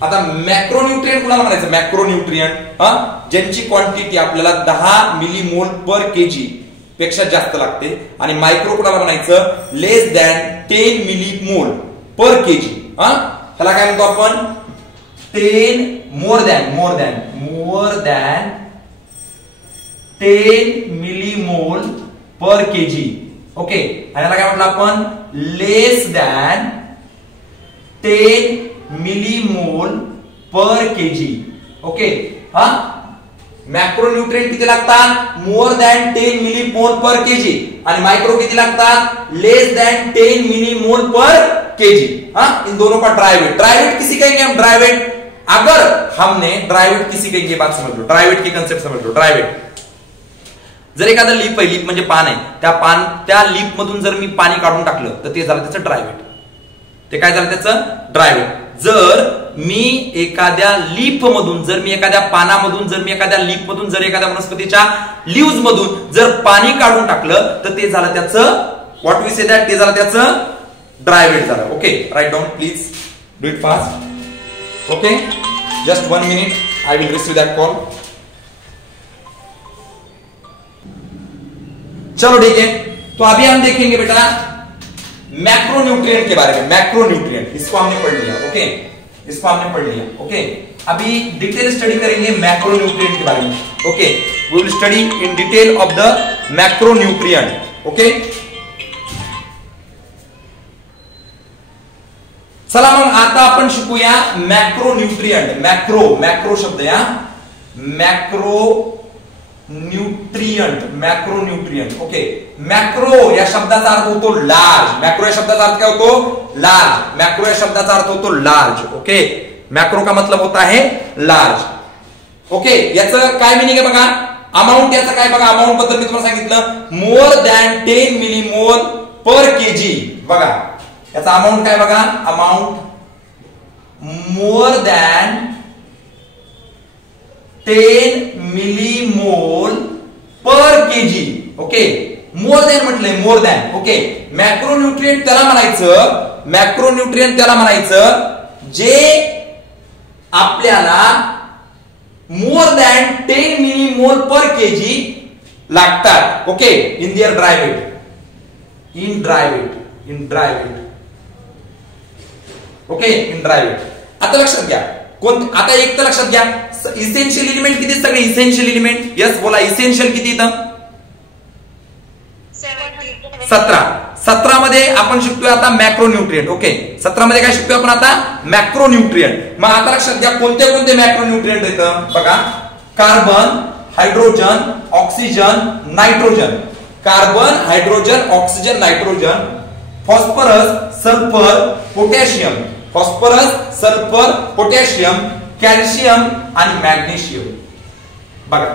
आता मॅक्रोन्यूट्रिएंट कुणाला म्हणायचं? मॅक्रोन्यूट्रिएंट हा, ज्यांची क्वांटिटी आपल्याला 10 मिलीमोल पर केजी पेक्षा जास्त लागते. आणि मायक्रो कुणाला म्हणायचं? लेस दॅन 10 मिलीमोल पर केजी हा. त्याला काय म्हणतो आपण? 10 मोर than 10 millimole per KG. Okay, आणि याला काय म्हटलं आपण? लेस than 10 millimole per KG. Okay, हा, मॅक्रोन्यूट्रिएंट किती लागतात? More than 10 millimole per KG. आणि माइक्रो किती लागतात? लेस दॅन 10 मिलीमोल पर केजी. हाँ, इन दोनों का ड्राई वेट किसी कहेंगे हम ड्राई वेट. अगर हमने ड्राई वेट किसी कहेंगे, बात समझ लो, ड्राई वेट की कंसेप्ट समझ लो. ड्राई वेट, जर एखादं लीप आहे, लीप म्हणजे पान आहे, त्या लीप मधून जर मी पाणी काढून टाकलं तर ते झालं त्याचं ड्राय वेट. ते काय झालं त्याचं? Dry weight. जर मी एखाद्या लीफ मधून, जर मी एखाद्या पानामधून, जर मी एखाद्या लीफ मधून, जर एखाद्या वनस्पतीच्या लीव्ज मधून जर पाणी काढून टाकलं तर ते झालं त्याचं, व्हॉट वी से दॅट, ते झालं त्याचं ड्राय वेट झालं. Okay, right down please, do it fast. Okay, just 1 minute, I will receive that call. चलो ठीक है, तो अभी हम देखेंगे बेटा मैक्रोन्यूट्रिएंट के बारे में. मैक्रोन्यूट्रिएंट, इसको हमने पढ़ लिया. ओके, इसको हमने पढ़ लिया. ओके, अभी डिटेल स्टडी करेंगे मैक्रोन्यूट्रिएंट के बारे में. Okay, we will study in detail of the macronutrient. Okay, चला मग आता आपण शिकूया मॅक्रोन्यूट्रिएंट. मॅक्रो शब्द या, मॅक्रोन्यूट्रिएंट. ओके, मॅक्रो या शब्दाचा अर्थ होतो लार्ज. मॅक्रो या शब्दाचा अर्थ काय होतो? लार्ज. मॅक्रो या शब्दाचा अर्थ होतो लार्ज. ओके, मॅक्रो का मतलब होता है लार्ज. ओके, याचं काय मिनिंग आहे बघा? अमाऊंट याचं काय बघा? अमाऊंट बद्दल मी तुम्हाला सांगितलं, more than 10 millimole per KG. बघा याचा अमाऊंट काय बघा? Amount more than 10 millimole per KG. Okay, more than म्हटलंय, मोर दॅन. ओके, मॅक्रोन्यूट्रिएंट त्याला म्हणायचं जे आपल्याला more than 10 millimole per KG लागतात. Okay, in their dry weight. Okay, in dry weight. आता लक्षात घ्या, आता एक तर लक्षात घ्या, इसेन्शियल एलिमेंट किती? सगळे इसेन्शियल एलिमेंट. यस बोला, इसेन्शियल किती इथं? 17 मध्ये आपण शिकतोय आता मॅक्रोन्यूट्रिएंट. ओके, 17 मध्ये काय शिकतोय आपण आता? मॅक्रोन्यूट्रिएंट. मग आता लक्षात घ्या कोणते कोणते मॅक्रोन्यूट्रिएंट आहेत बघा. Carbon, hydrogen, oxygen, nitrogen. Carbon, hydrogen, oxygen, nitrogen. Phosphorus, sulphur, potassium. Calcium आणि मॅग्नेशियम. बघा,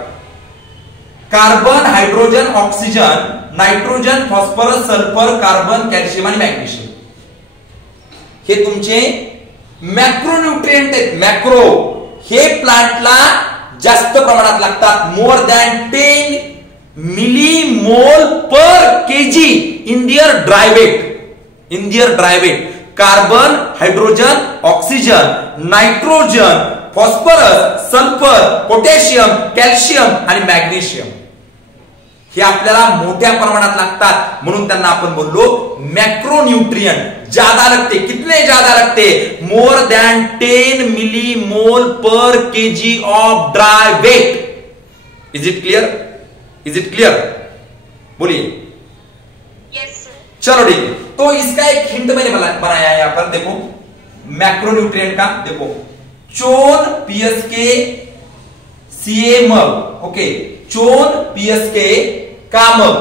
carbon, hydrogen, oxygen, nitrogen, phosphorus, sulphur, carbon, calcium आणि मॅग्नेशियम हे तुमचे मॅक्रोन्यूट्रिएंट आहेत. मॅक्रो हे प्लांटला जास्त प्रमाणात लागतात. More than 10 millimole per KG in their dry weight. Carbon, hydrogen, oxygen, nitrogen, phosphorus, sulphur, potassium, calcium आणि मॅग्नेशियम हे आपल्याला मोठ्या प्रमाणात लागतात. म्हणून त्यांना आपण बोललो मॅक्रोन्यूट्रिएंट. ज्यादा लगते, कितने ज्यादा लगते? More than 10 millimole per KG of dry weight. Is it clear? Is it clear? बोलिए। Yes, sir. चलो ठीक है, तो इसका एक हिंट मैंने बनाया है यहां पर, देखो मैक्रोन्यूट्रिएंट का, देखो चोन पीएसके सीए मग, ओके, चोन पीएसके का मग,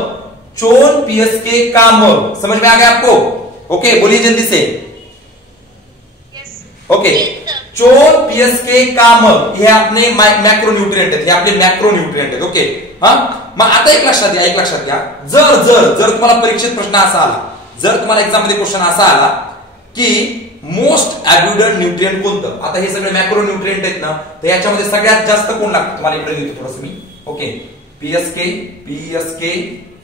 चोन पीएसके का मग, समझ में आ गया आपको? ओके, बोलिए जल्दी से। Yes. Okay, Yes, sir. चोन पीएसके का मग हे आपले मॅक्रोन्यूट्रिएंट आहेत, हे आपले मॅक्रोन्यूट्रिएंट आहेत। ओके, हा, मग आता एक लक्षात घ्या, जर जर जर तुम्हाला परीक्षेत प्रश्न असा आला, जर तुम्हाला एक्झाम मध्ये क्वेश्चन असा आला की मोस्ट अब्युडंट न्यूट्रिएंट कोणतं, आता हे सगळे मॅक्रोन्यूट्रिएंट आहेत ना, तर याच्यामध्ये सगळ्यात जास्त कोण लागतं तुम्हाला, इकडे लिहितो थोडंसं मी। ओके, पीएसके, पीएसके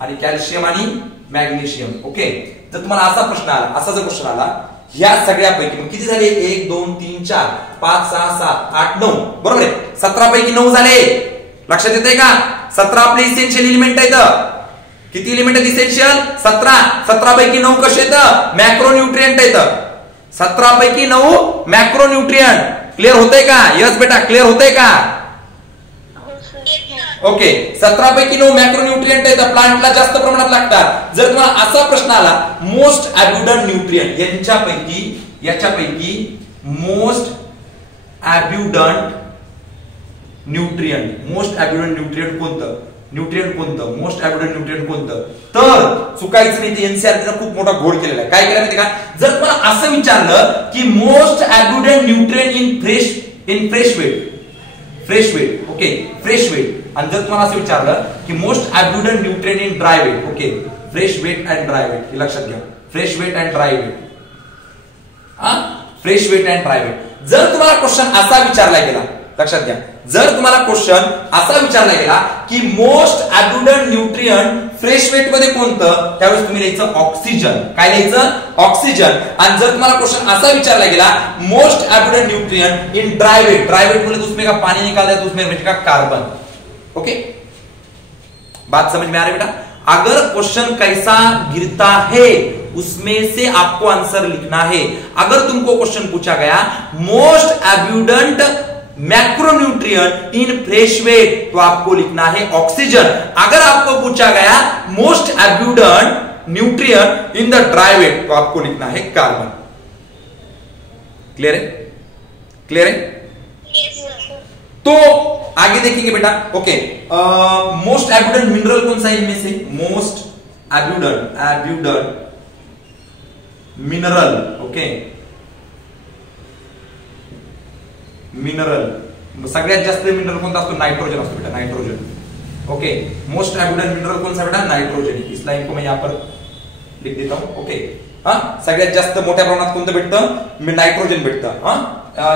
आणि कॅल्शियम आणि मॅग्नेशियम। ओके, जर तुम्हाला असा प्रश्न आला, असा जर क्वेश्चन आला, या सगळ्यापैकी किती झाले? 1 2 3 4 5 6 7 8 9, बरोबर आहे, 17 पैकी 9 झाले। लक्षात येतंय का? 17 आपले इसेन्शियल एलिमेंट आहेत। किती एलिमेंट आहेत इसेन्शियल? 17। 17 पैकी 9 कसे आहेत? मॅक्रोन्यूट्रिएंट आहेत। 17 पैकी 9 मॅक्रोन्यूट्रिएंट। क्लिअर होतंय का? यस बेटा, क्लिअर होतंय का? Yes, sir. ओके, 17 पैकी 9 मॅक्रोन्यूट्रिएंट आहेत, प्लांटला जास्त प्रमाणात लागतात। जर तुम्हाला असा प्रश्न आला मोस्ट अब्युडंट न्यूट्रिएंट, याच्यापैकी most abundant nutrient, most abundant nutrient कोणतं, मोस्ट अब्युडंट न्यूट्रिएंट कोणतं, तर चुकायचं नाही। ते एनसीआरटीने खूप मोठा घोड केलेला आहे। काय केलं माहिती का? जर तुम्हाला असं विचारलं की most abundant nutrient in fresh weight, okay, fresh weight, आणि जर तुम्हाला असं विचारलं की most abundant nutrient in dry weight, okay, fresh weight and dry weight, हे लक्षात घ्या, fresh weight and dry weight, fresh weight and dry weight. जर तुम्हाला क्वेश्चन असा विचारला गेला, लक्षात घ्या, जर तुम्हाला क्वेश्चन असा विचारला गेला की most abundant nutrient fresh weight मध्ये कोणतं, त्यावेळेस तुम्ही लिहायचं ऑक्सिजन। काय लिहायचं? ऑक्सिजन। आणि जर तुम्हाला क्वेश्चन असा विचारला गेला most abundant nutrient in dry weight मतलब उसमें का पानी निकाला है तो उसमें बचेगा कार्बन। ओके, बात समझ में आ रही बेटा? अगर क्वेश्चन कैसा गिरता है उसमें से आपको आंसर लिखना है। अगर तुमको क्वेश्चन पूछा गया most abundant macronutrient in fresh weight, तो आपको लिखना है ऑक्सीजन। अगर आपको पूछा गया most abundant nutrient in the dry weight, तो आपको लिखना है कार्बन। क्लियर है? क्लियर है? Yes, sir. तो आगे देखेंगे बेटा। ओके, मोस्ट एब्युडंट मिनरल कौन सा है इनमें से? Most abundant mineral, okay, mineral, सगळ्यात जास्त मिनरल कोणता असतो? नाइट्रोजन असतो बेटा, nitrogen. Okay, most abundant mineral कौन सा बेटा? नाइट्रोजन। इस लाइन को मैं यहां पर लिख देता हूं। ओके, सगळ्यात जास्त मोठ्या प्रमाणात कोणतं भेटतं? नाइट्रोजन भेटतं।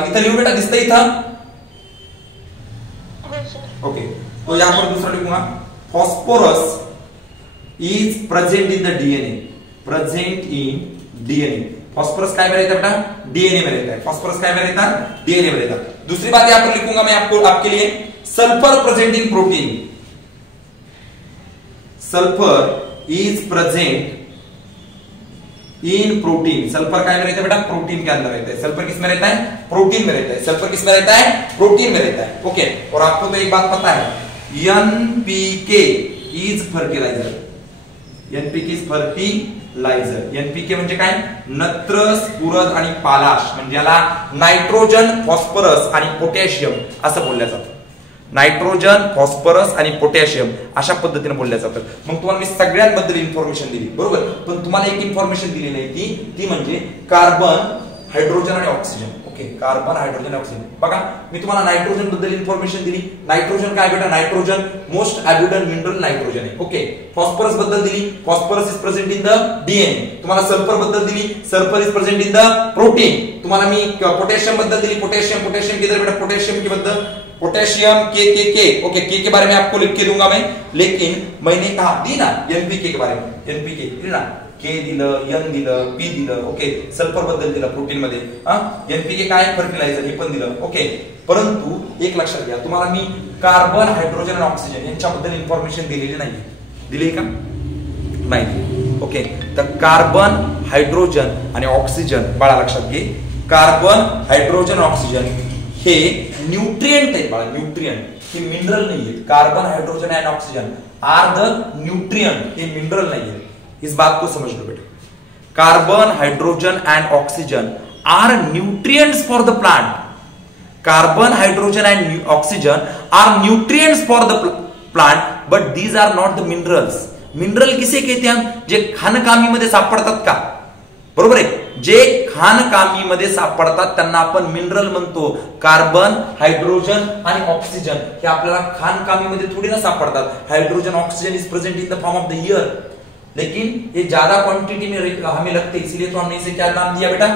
इथं लिहू बेटा, दिसतं इथं? ओके, तो यहां पर दूसरा लिखूंगा, phosphorus is present in the DNA. Phosphorus काय में रहता है बेटा? डीएनए में रहता है। फॉस्फोरस काय में रहता है? डीएनए में रहता है। दूसरी बात यहां पर लिखूंगा मैं आपके लिए, sulphur present in protein. Sulphur is present in protein. Sulphur काय में रहता है बेटा? प्रोटीन के अंदर रहता है। सल्फर किस में रहता है? प्रोटीन में रहता है। सल्फर किस में रहता है? प्रोटीन में रहता है। ओके, और आपको तो एक बात पता है, NPK is fertiliser. NPK is fertiliser. NPK म्हणजे काय? नत्र, स्फुरद आणि पालाश, म्हणजे याला नायट्रोजन, फॉस्फरस आणि पोटॅशियम असं बोललं जातं। नायट्रोजन, फॉस्फरस आणि पोटॅशियम अशा पद्धतीने बोलल्या जातात। मग तुम्हाला मी सगळ्यांबद्दल इन्फॉर्मेशन दिली, बरोबर, पण तुम्हाला एक इन्फॉर्मेशन दिली नाही ती म्हणजे कार्बन, हायड्रोजन आणि oxygen. Okay, carbon, hydrogen, oxygen. बघा, मी तुम्हाला नायट्रोजन बद्दल इन्फॉर्मेशन दिली। नायट्रोजन काय बेटा? नायट्रोजन मोस्ट अब्युडंट मिनरल नायट्रोजन आहे। ओके, फॉस्फरस बद्दल दिली, phosphorus is present in the DNA. तुम्हाला सल्फर बद्दल दिली, sulphur is present in the protein. तुम्हाला मी पोटॅशियम बद्दल दिली, पोटॅशियम किधर बेटा? पोटॅशियम के बद्दल पोटेशियम के ओके, के बारे में आपको लिख के दूंगा मैं, लेकिन मैंने कहा दी ना एनपीके के बारे में, एनपीके दिला, के दिलं, एन दिलं, पी दिलं। ओके, सल्फर बद्दल दिलं प्रोटीन मध्ये, एनपीके काय? फर्टिलायझर, हे पण दिलं। ओके, परंतु एक लक्षात घ्या, तुम्हाला मी कार्बन, हायड्रोजन आणि ऑक्सिजन यांच्याबद्दल इन्फॉर्मेशन दिलेली नाही। दिली का? नाही। ओके, तर कार्बन, हायड्रोजन आणि ऑक्सिजन, बाळा लक्षात घे, कार्बन, हायड्रोजन, ऑक्सिजन हे न्यूट्रिएंट आहेत बाळा, न्यूट्रिएंट, हे मिनरल नाहीये. Carbon, hydrogen and oxygen are the nutrient, ये मिनरल नहीं है. इस बात को समझ लो बेटा. Carbon, hydrogen and oxygen are nutrients for the plant. Carbon, hydrogen and oxygen are nutrients for the plant, but these are not the minerals. Mineral किसे कहते हैं? जे खानकामीमध्ये सापडतात का? बरोबर आहे. जे खानकामीमध्ये सापडतात त्यांना आपण मिनरल म्हणतो. कार्बन, हायड्रोजन आणि ऑक्सिजन हे आपल्याला खानकामीमध्ये थोडी ना सापडतात. Hydrogen, oxygen is present in the form of the air, लेकिन ये ज्यादा क्वांटिटी में हमें लगते हैं, इसलिए तो हमने इसे क्या नाम दिया बेटा?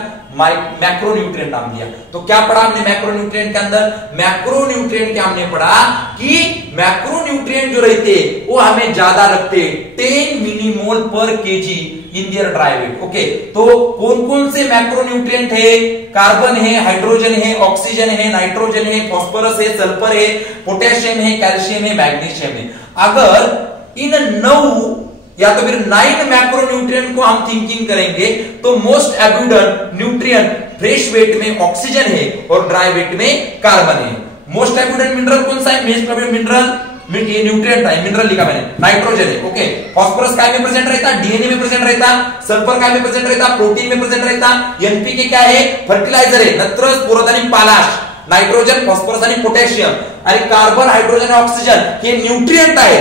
मैक्रोन्यूट्रिएंट नाम दिया. तो क्या पढ़ा हमने मैक्रोन्यूट्रिएंट के अंदर? मैक्रोन्यूट्रिएंट क्या हमने पढ़ा कि मैक्रोन्यूट्रिएंट जो रहते वो हमें ज्यादा लगते 10 millimole per KG in their dry weight. Okay, तो कौन कौन से मैक्रोन्यूट्रिएंट है? कार्बन है, हाइड्रोजन है, ऑक्सीजन है, नाइट्रोजन है, फास्फोरस है, सल्फर है, पोटेशियम है, कैल्शियम है, मैग्नीशियम है. अगर इन 9 या तो फिर 9 मैक्रोन्यूट्रिएंट को हम थिंकिंग करेंगे तो most abundant nutrient fresh weight में ऑक्सीजन है और ड्राई वेट में कार्बन है. मोस्ट एब्यूडेंट मिनरल कौन सा है? मोस्ट एब्यूडेंट मिनरल, ये न्यूट्रिएंट है, मिनरल लिखा मैंने, नाइट्रोजन है. ओके, फास्फोरस काय में प्रेजेंट रहता? डीएनए में प्रेजेंट रहता. सल्फर काय में प्रेजेंट रहता? प्रोटीन में प्रेजेंट रहता. एनपीके क्या है? फर्टिलायझर है, नत्र, स्फुरद आणि पालाश. नाइट्रोजन, फॉस्फोरस आणि पोटॅशियम. आणि कार्बन, हायड्रोजन आणि ऑक्सिजन हे न्यूट्रिएंट आहे.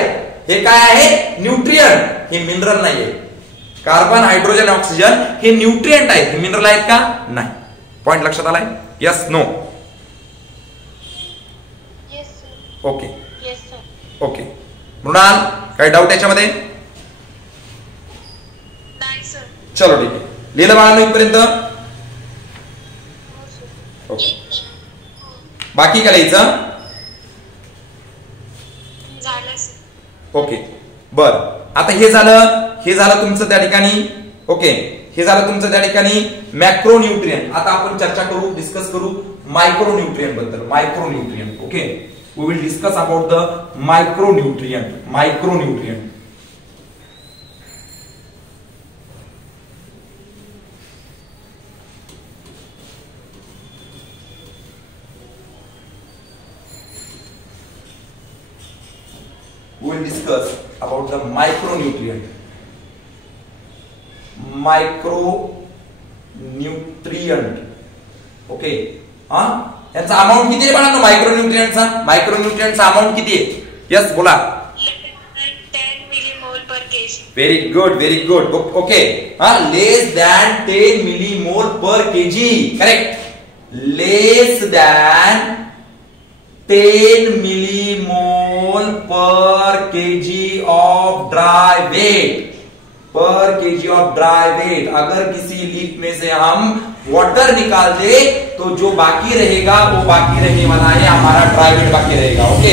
हे काय आहे? न्यूट्रिएंट, हे मिनरल नाहीये. कार्बन, हायड्रोजन, ऑक्सिजन हे न्यूट्रिएंट आहेत, हे मिनरल आहेत का? नाही. पॉइंट लक्षात आलाय? Yes, no? Yes, sir. Okay, Yes, sir. Okay. Mrinal, काही डाऊट याच्यामध्ये? नाही, sir. चलो ठीक आहे. लिहिलं बाळांनो इथपर्यंत? हो, sir. ओके. बाकी काय लिहायचं? झालं, sir. ओके, बर. आता हे झालं तुमचं त्या ठिकाणी. ओके, हे झालं तुमचं त्या ठिकाणी मॅक्रोन्यूट्रिएंट. आता आपण चर्चा करू, डिस्कस करू मायक्रोन्यूट्रिएंट बद्दल. Micronutrient. Okay, we will discuss about the micronutrient. Micronutrient. We will discuss about the micronutrient. Micronutrient. Okay, हा, यांचा अमाउंट किती आहे बाळांनो? मायक्रोन्यूट्रिएंटचा, मायक्रोन्यूट्रिएंटचा अमाउंट किती आहे? यस, बोला. 10 millimole per kg. Very good, very good. Okay, हा, less than 10 millimole per KG. Correct. Less than 10 millimole per KG of dry weight. Per KG of dry weight. अगर किसी लीफ में से हम वाटर निकाल दे तो जो बाकी रहेगा वो बाकी रहने वाला है, हमारा ड्राई वेट बाकी रहेगा. Okay,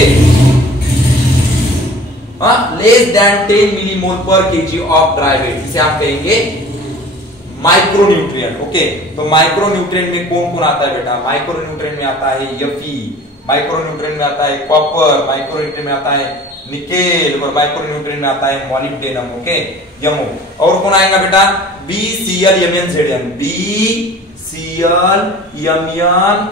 less than 10 millimole per KG of dry weight, इसे आप कहेंगे माइक्रोन्यूट्रिएंट. ओके, तो माइक्रोन्यूट्रिएंट में कौन कौन आता है बेटा? माइक्रोन्यूट्रिएंट में आता है Fe, माइक्रोन्यूट्रिएंट में आता है कॉपर, माइक्रोन्यूट्रिएंट में आता है निकेल, और माइक्रोन्यूट्रिएंट में आता है मॉलिब्डेनम. ओके, यमो. और कौन आएगा बेटा? BCl, BCl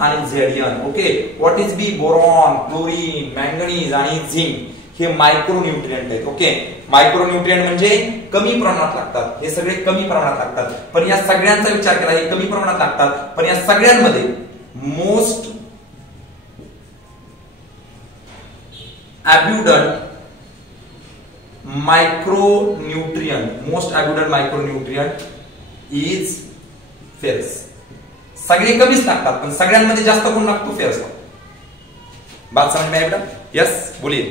आणि Zn. Okay, what is B? Boron, chlorine, manganese आणि झिंक. हे मायक्रोन्यूट्रिएंट आहेत. ओके, मायक्रोन्यूट्रिएंट म्हणजे कमी प्रमाणात लागतात. हे सगळे कमी प्रमाणात लागतात. पण या सगळ्यांचा विचार केला, हे कमी प्रमाणात लागतात, पण या सगळ्यांमध्ये most abundant micronutrient is ferrous. सगळे कमीच लागतात, पण सगळ्यांमध्ये जास्त कोण लागतो? फेरस. बात समझ में आई बेटा? यस, बोलिए.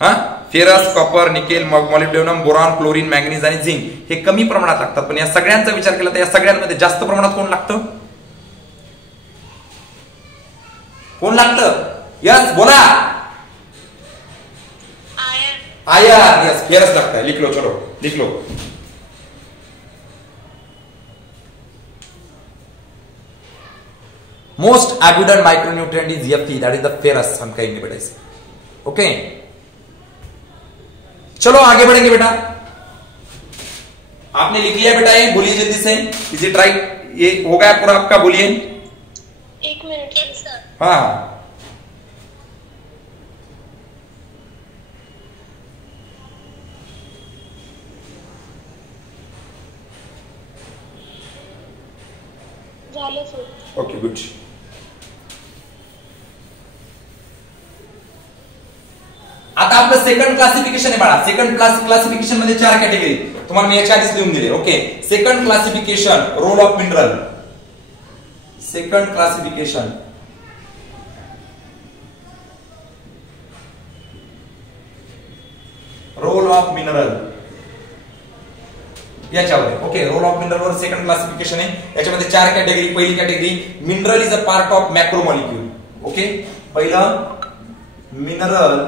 हाँ, ferrous, copper, nickel, molybdenum, boron, chlorine, manganese आणि झिंक हे कमी प्रमाणात लागतात, पण या सगळ्यांचा विचार केला तर या सगळ्यांमध्ये जास्त प्रमाणात कोण लागतं? कोण लागतं? यस, बोला. आयरन. यस, फेरस लगता है. लिख लो, चलो लिख लो. Most abundant micronutrient is Fe, that is the ferrous, हम कहेंगे बेटा इसे. ओके, चलो आगे बढ़ेंगे बेटा. आपने लिख लिया बेटा? ये बोलिए जल्दी से, इज इट राइट? ये हो गया पूरा आपका? बोलिए। 1 मिनट सर। हाँ, झालं सर। Okay good. आता आपलं सेकंड क्लासिफिकेशन आहे बाळा. सेकंड क्लासिफिकेशन मध्ये 4 कॅटेगरी तुम्हाला मी याच्या आधीच लिहून दिले. Okay, second classification, role of mineral. Second classification, role of mineral याच्यावर. ओके, रोल ऑफ मिनरल वर सेकंड क्लासिफिकेशन आहे. याच्यामध्ये 4 कॅटेगरी. पहिली category, mineral is a part of macromolecule. Okay, पहिलं mineral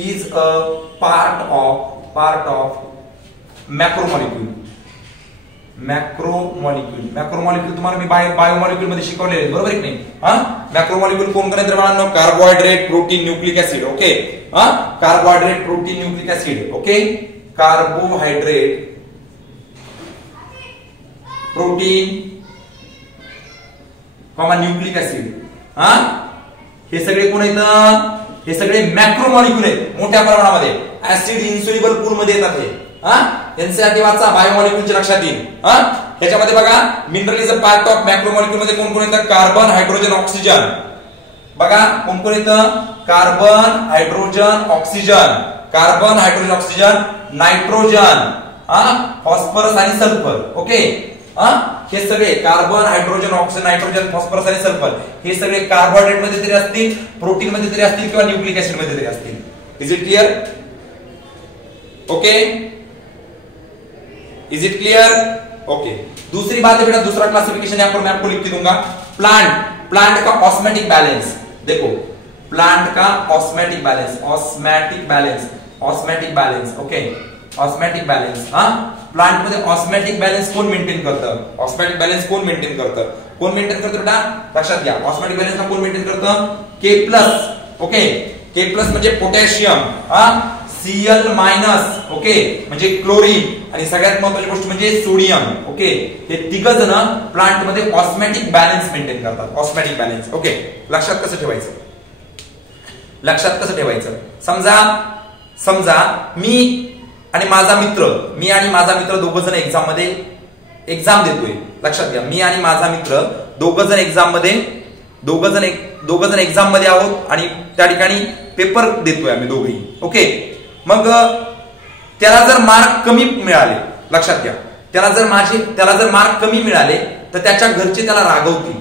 is a part of macromolecule. Macromolecule तुम्हाला मी biomolecule मध्ये शिकवलेले, बरोबर की नाही? मॅक्रोमॉलिक्यूल कोण कोण बाळांनो? Carbohydrate, protein, nucleic acid. Okay, carbohydrate, protein, nucleic acid. Okay, carbohydrate, protein, nucleic acid. हे सगळे कोण आहेत? हे सगळे मॅक्रोमॉलिक्यूल आहेत मोठ्या प्रमाणामध्ये. ऍसिड इन्सोल्युबल पूल मध्ये येतात हे. यांच्यासाठी वाचा, बायोमॉलिक्यूलच्या लक्षात येईल. ह्याच्यामध्ये बघा, mineral is a part of macromolecule मध्ये कोण कोण येतं? Carbon, hydrogen, oxygen. बघा कोण कोण येतं? Carbon, hydrogen, oxygen. Carbon, hydrogen, oxygen, nitrogen, phosphorus आणि सल्फर. ओके, हे सगळे carbon, hydrogen, oxygen, nitrogen, phosphorus आणि सल्फर हे सगळे कार्बोहायड्रेट मध्ये तरी असतील, प्रोटीन मध्ये तरी असतील किंवा न्यूक्लिक ऍसिड मध्ये तरी असतील. Is it clear? Okay, is it clear? Okay, दूसरी बात है बेटा, दूसरा क्लासिफिकेशन यहाँ पर मैं आपको लिख के दूंगा. प्लांट का ऑस्मेटिक बैलेंस. देखो, प्लांट का osmotic balance. Okay, osmotic balance. Plant मध्ये ऑस्मेटिक बैलेंस कोण मेंटेन करतं? ऑस्मेटिक बैलेंस कोण मेंटेन करतं? कोण मेंटेन करतं बेटा? लक्षात घ्या, ऑस्मेटिक बैलेंस कोण मेंटेन करतं? K+. ओके, K+ म्हणजे पोटॅशियम, Cl-. ओके, म्हणजे क्लोरीन, आणि सगळ्यात महत्त्वाची गोष्ट म्हणजे सोडियम. ओके, हे तिघ जण प्लांट मध्ये ऑस्मेटिक बैलेंस मेंटेन करतात. Osmotic balance. ओके, लक्षात कसं ठेवायचं? समजा मी आणि माझा मित्र दोघं जण एक्झाम मध्ये एक्झाम देतोय. लक्षात घ्या, मी आणि माझा मित्र दोघं जण एक्झाम मध्ये आहोत आणि त्या ठिकाणी पेपर देतोय आम्ही दोघेही. ओके, मग त्याला जर मार्क कमी मिळाले, लक्षात घ्या, त्याला जर मार्क कमी मिळाले तर त्याच्या घरचे त्याला रागवतील.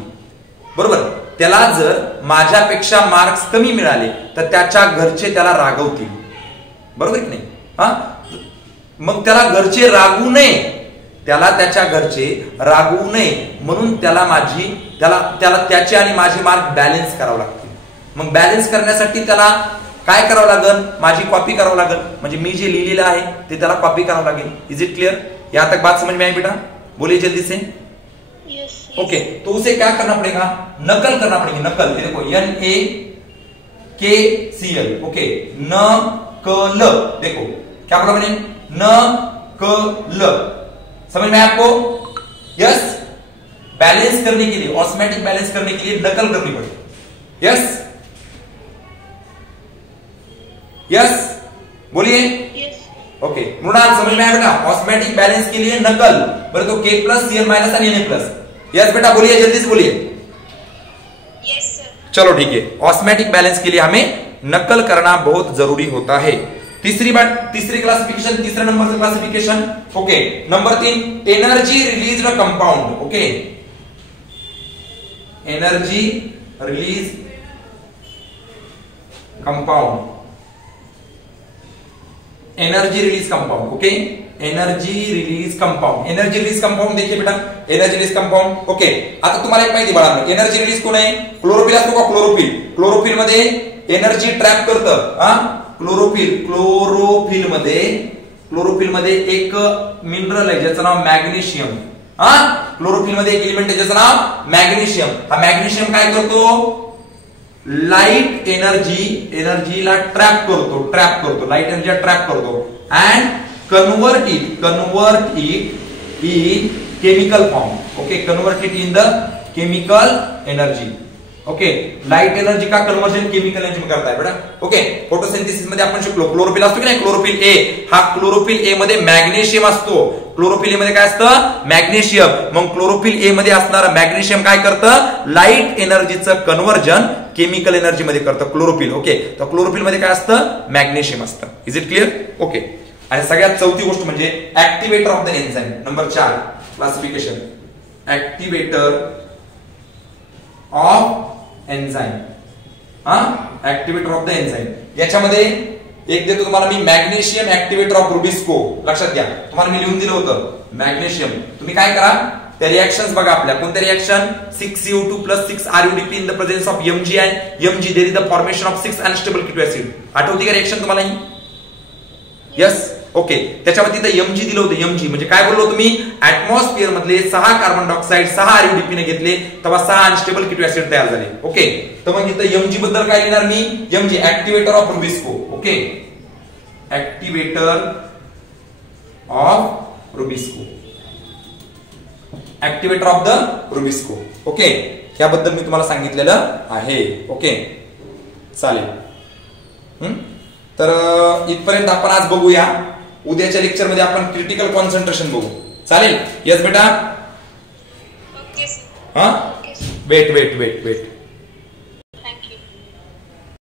बरोबर? त्याला जर माझ्यापेक्षा मार्क्स कमी मिळाले तर त्याच्या घरचे त्याला रागवतील. बरोबर की नाही? मग त्याला घरचे रागवू नये, त्याच्या घरचे रागवू नये म्हणून त्याला त्याचे आणि माझे मार्क बॅलन्स करावं लागतील. मग बॅलन्स करण्यासाठी त्याला काय करावं लागेल? माझी कॉपी करावं लागेल. म्हणजे मी जे लिहिलेलं आहे ते त्याला कॉपी करावं लागेल. Is it clear? यहां तक बात समझ में आई बेटा? बोलिए जल्दी से. ओके, तो उसे क्या करना पड़ेगा? नकल करना पड़ेगी. नकल, ये देखो, NaKCl. ओके, नकल. देखो क्या बोला मैंने? नकल. समझ में आपको? यस, बैलेंस करने के लिए, ऑस्मेटिक बैलेंस करने के लिए नकल करनी पड़ेगी. यस, बोलिए. ओके, मृणाल समझ में आया बेटा? ऑस्मेटिक बैलेंस के लिए नकल. बोले तो K+, Cl- और Na+. यस बेटा, बोलिए, जल्दी से बोलिए. Yes sir. चलो ठीक है, ऑस्मेटिक बैलेंस के लिए हमें नकल करना बहुत जरूरी होता है. तीसरी क्लासिफिकेशन, तीसरे नंबर से classification. Okay, number 3, energy release compound. Okay, energy release compound. Energy release compound. Okay, energy release compound देखिए बेटा, एनर्जी रिलीज कंपाउंड. ओके, आता तुम्हाला एक माहिती बाळा, एनर्जी रिलीज कोण आहे? क्लोरोफिल असतो का? क्लोरोफिल मध्ये एनर्जी ट्रॅप करतं. क्लोरोफिल मध्ये एक मिनरल आहे ज्याचं नाव मॅग्नेशियम. क्लोरोफिल मध्ये एक एलिमेंट आहे ज्याचं नाव मॅग्नेशियम. हा मॅग्नेशियम काय करतो? लाईट एनर्जीला ट्रॅप करतो. लाईट एनर्जीला ट्रॅप करतो. And convert it in chemical form. Okay, convert it in the chemical energy. Okay, light energy का कन्वर्जन केमिकल एनर्जी में करता है बेटा. ओके, फोटोसिंथेसिस मध्ये आपण शिकलो क्लोरोफिल असतो की नाही, क्लोरोफिल ए. हा क्लोरोफिल ए मध्ये मॅग्नेशियम असतो. क्लोरोफिल ए मध्ये काय असतं, मॅग्नेशियम. मग क्लोरोफिल ए मध्ये असणारा मॅग्नेशियम काय करतं, लाईट एनर्जीचं कन्वर्जन केमिकल एनर्जी मध्ये करतं क्लोरोफिल. ओके, तर क्लोरोफिल मध्ये काय असतं, मॅग्नेशियम असतं. Is it clear? ओके. आणि सगळ्यात चौथी गोष्ट म्हणजे activator of the enzyme. Number 4 classification, activator of enzyme. Activator of the enzyme. याच्यामध्ये एक देतो तुम्हाला मी, मॅग्नेशियम ऍक्टिव्हेटर ऑफ रुबिस्को. लक्षात घ्या, तुम्हाला मी लिहून दिलं होतं मॅग्नेशियम. तुम्ही काय करा, त्या रिएक्शन्स बघा आपल्या. कोणत्या reaction, 6CO2 + 6 RUDP in the presence of Mg and Mg there is the formation of 6 unstable keto acid. आठवती का रिएक्शन तुम्हाला ही? यस. ओके, त्याच्यामध्ये तिथे Mg दिलं होतं. Mg म्हणजे काय बोललो तुम्ही, ऍटमॉस्फिअर मधले 6 कार्बन डायऑक्साइड 6 RUDP ने घेतले तेव्हा 6 अनस्टेबल कीटो ऍसिड तयार झाले. ओके, तर मग इथे Mg बद्दल काय लिहिणार मी, Mg activator of rubisco. Okay, activator of rubisco, activator of the rubisco. Okay, याबद्दल मी तुम्हाला सांगितलेलं आहे. ओके, चालेल. तर इथपर्यंत आपण आज बघूया. उद्याच्या लेक्चर मध्ये आपण क्रिटिकल कॉन्सन्ट्रेशन बघू. चालेल? यस बेटा. Okay sir. हा, वेट.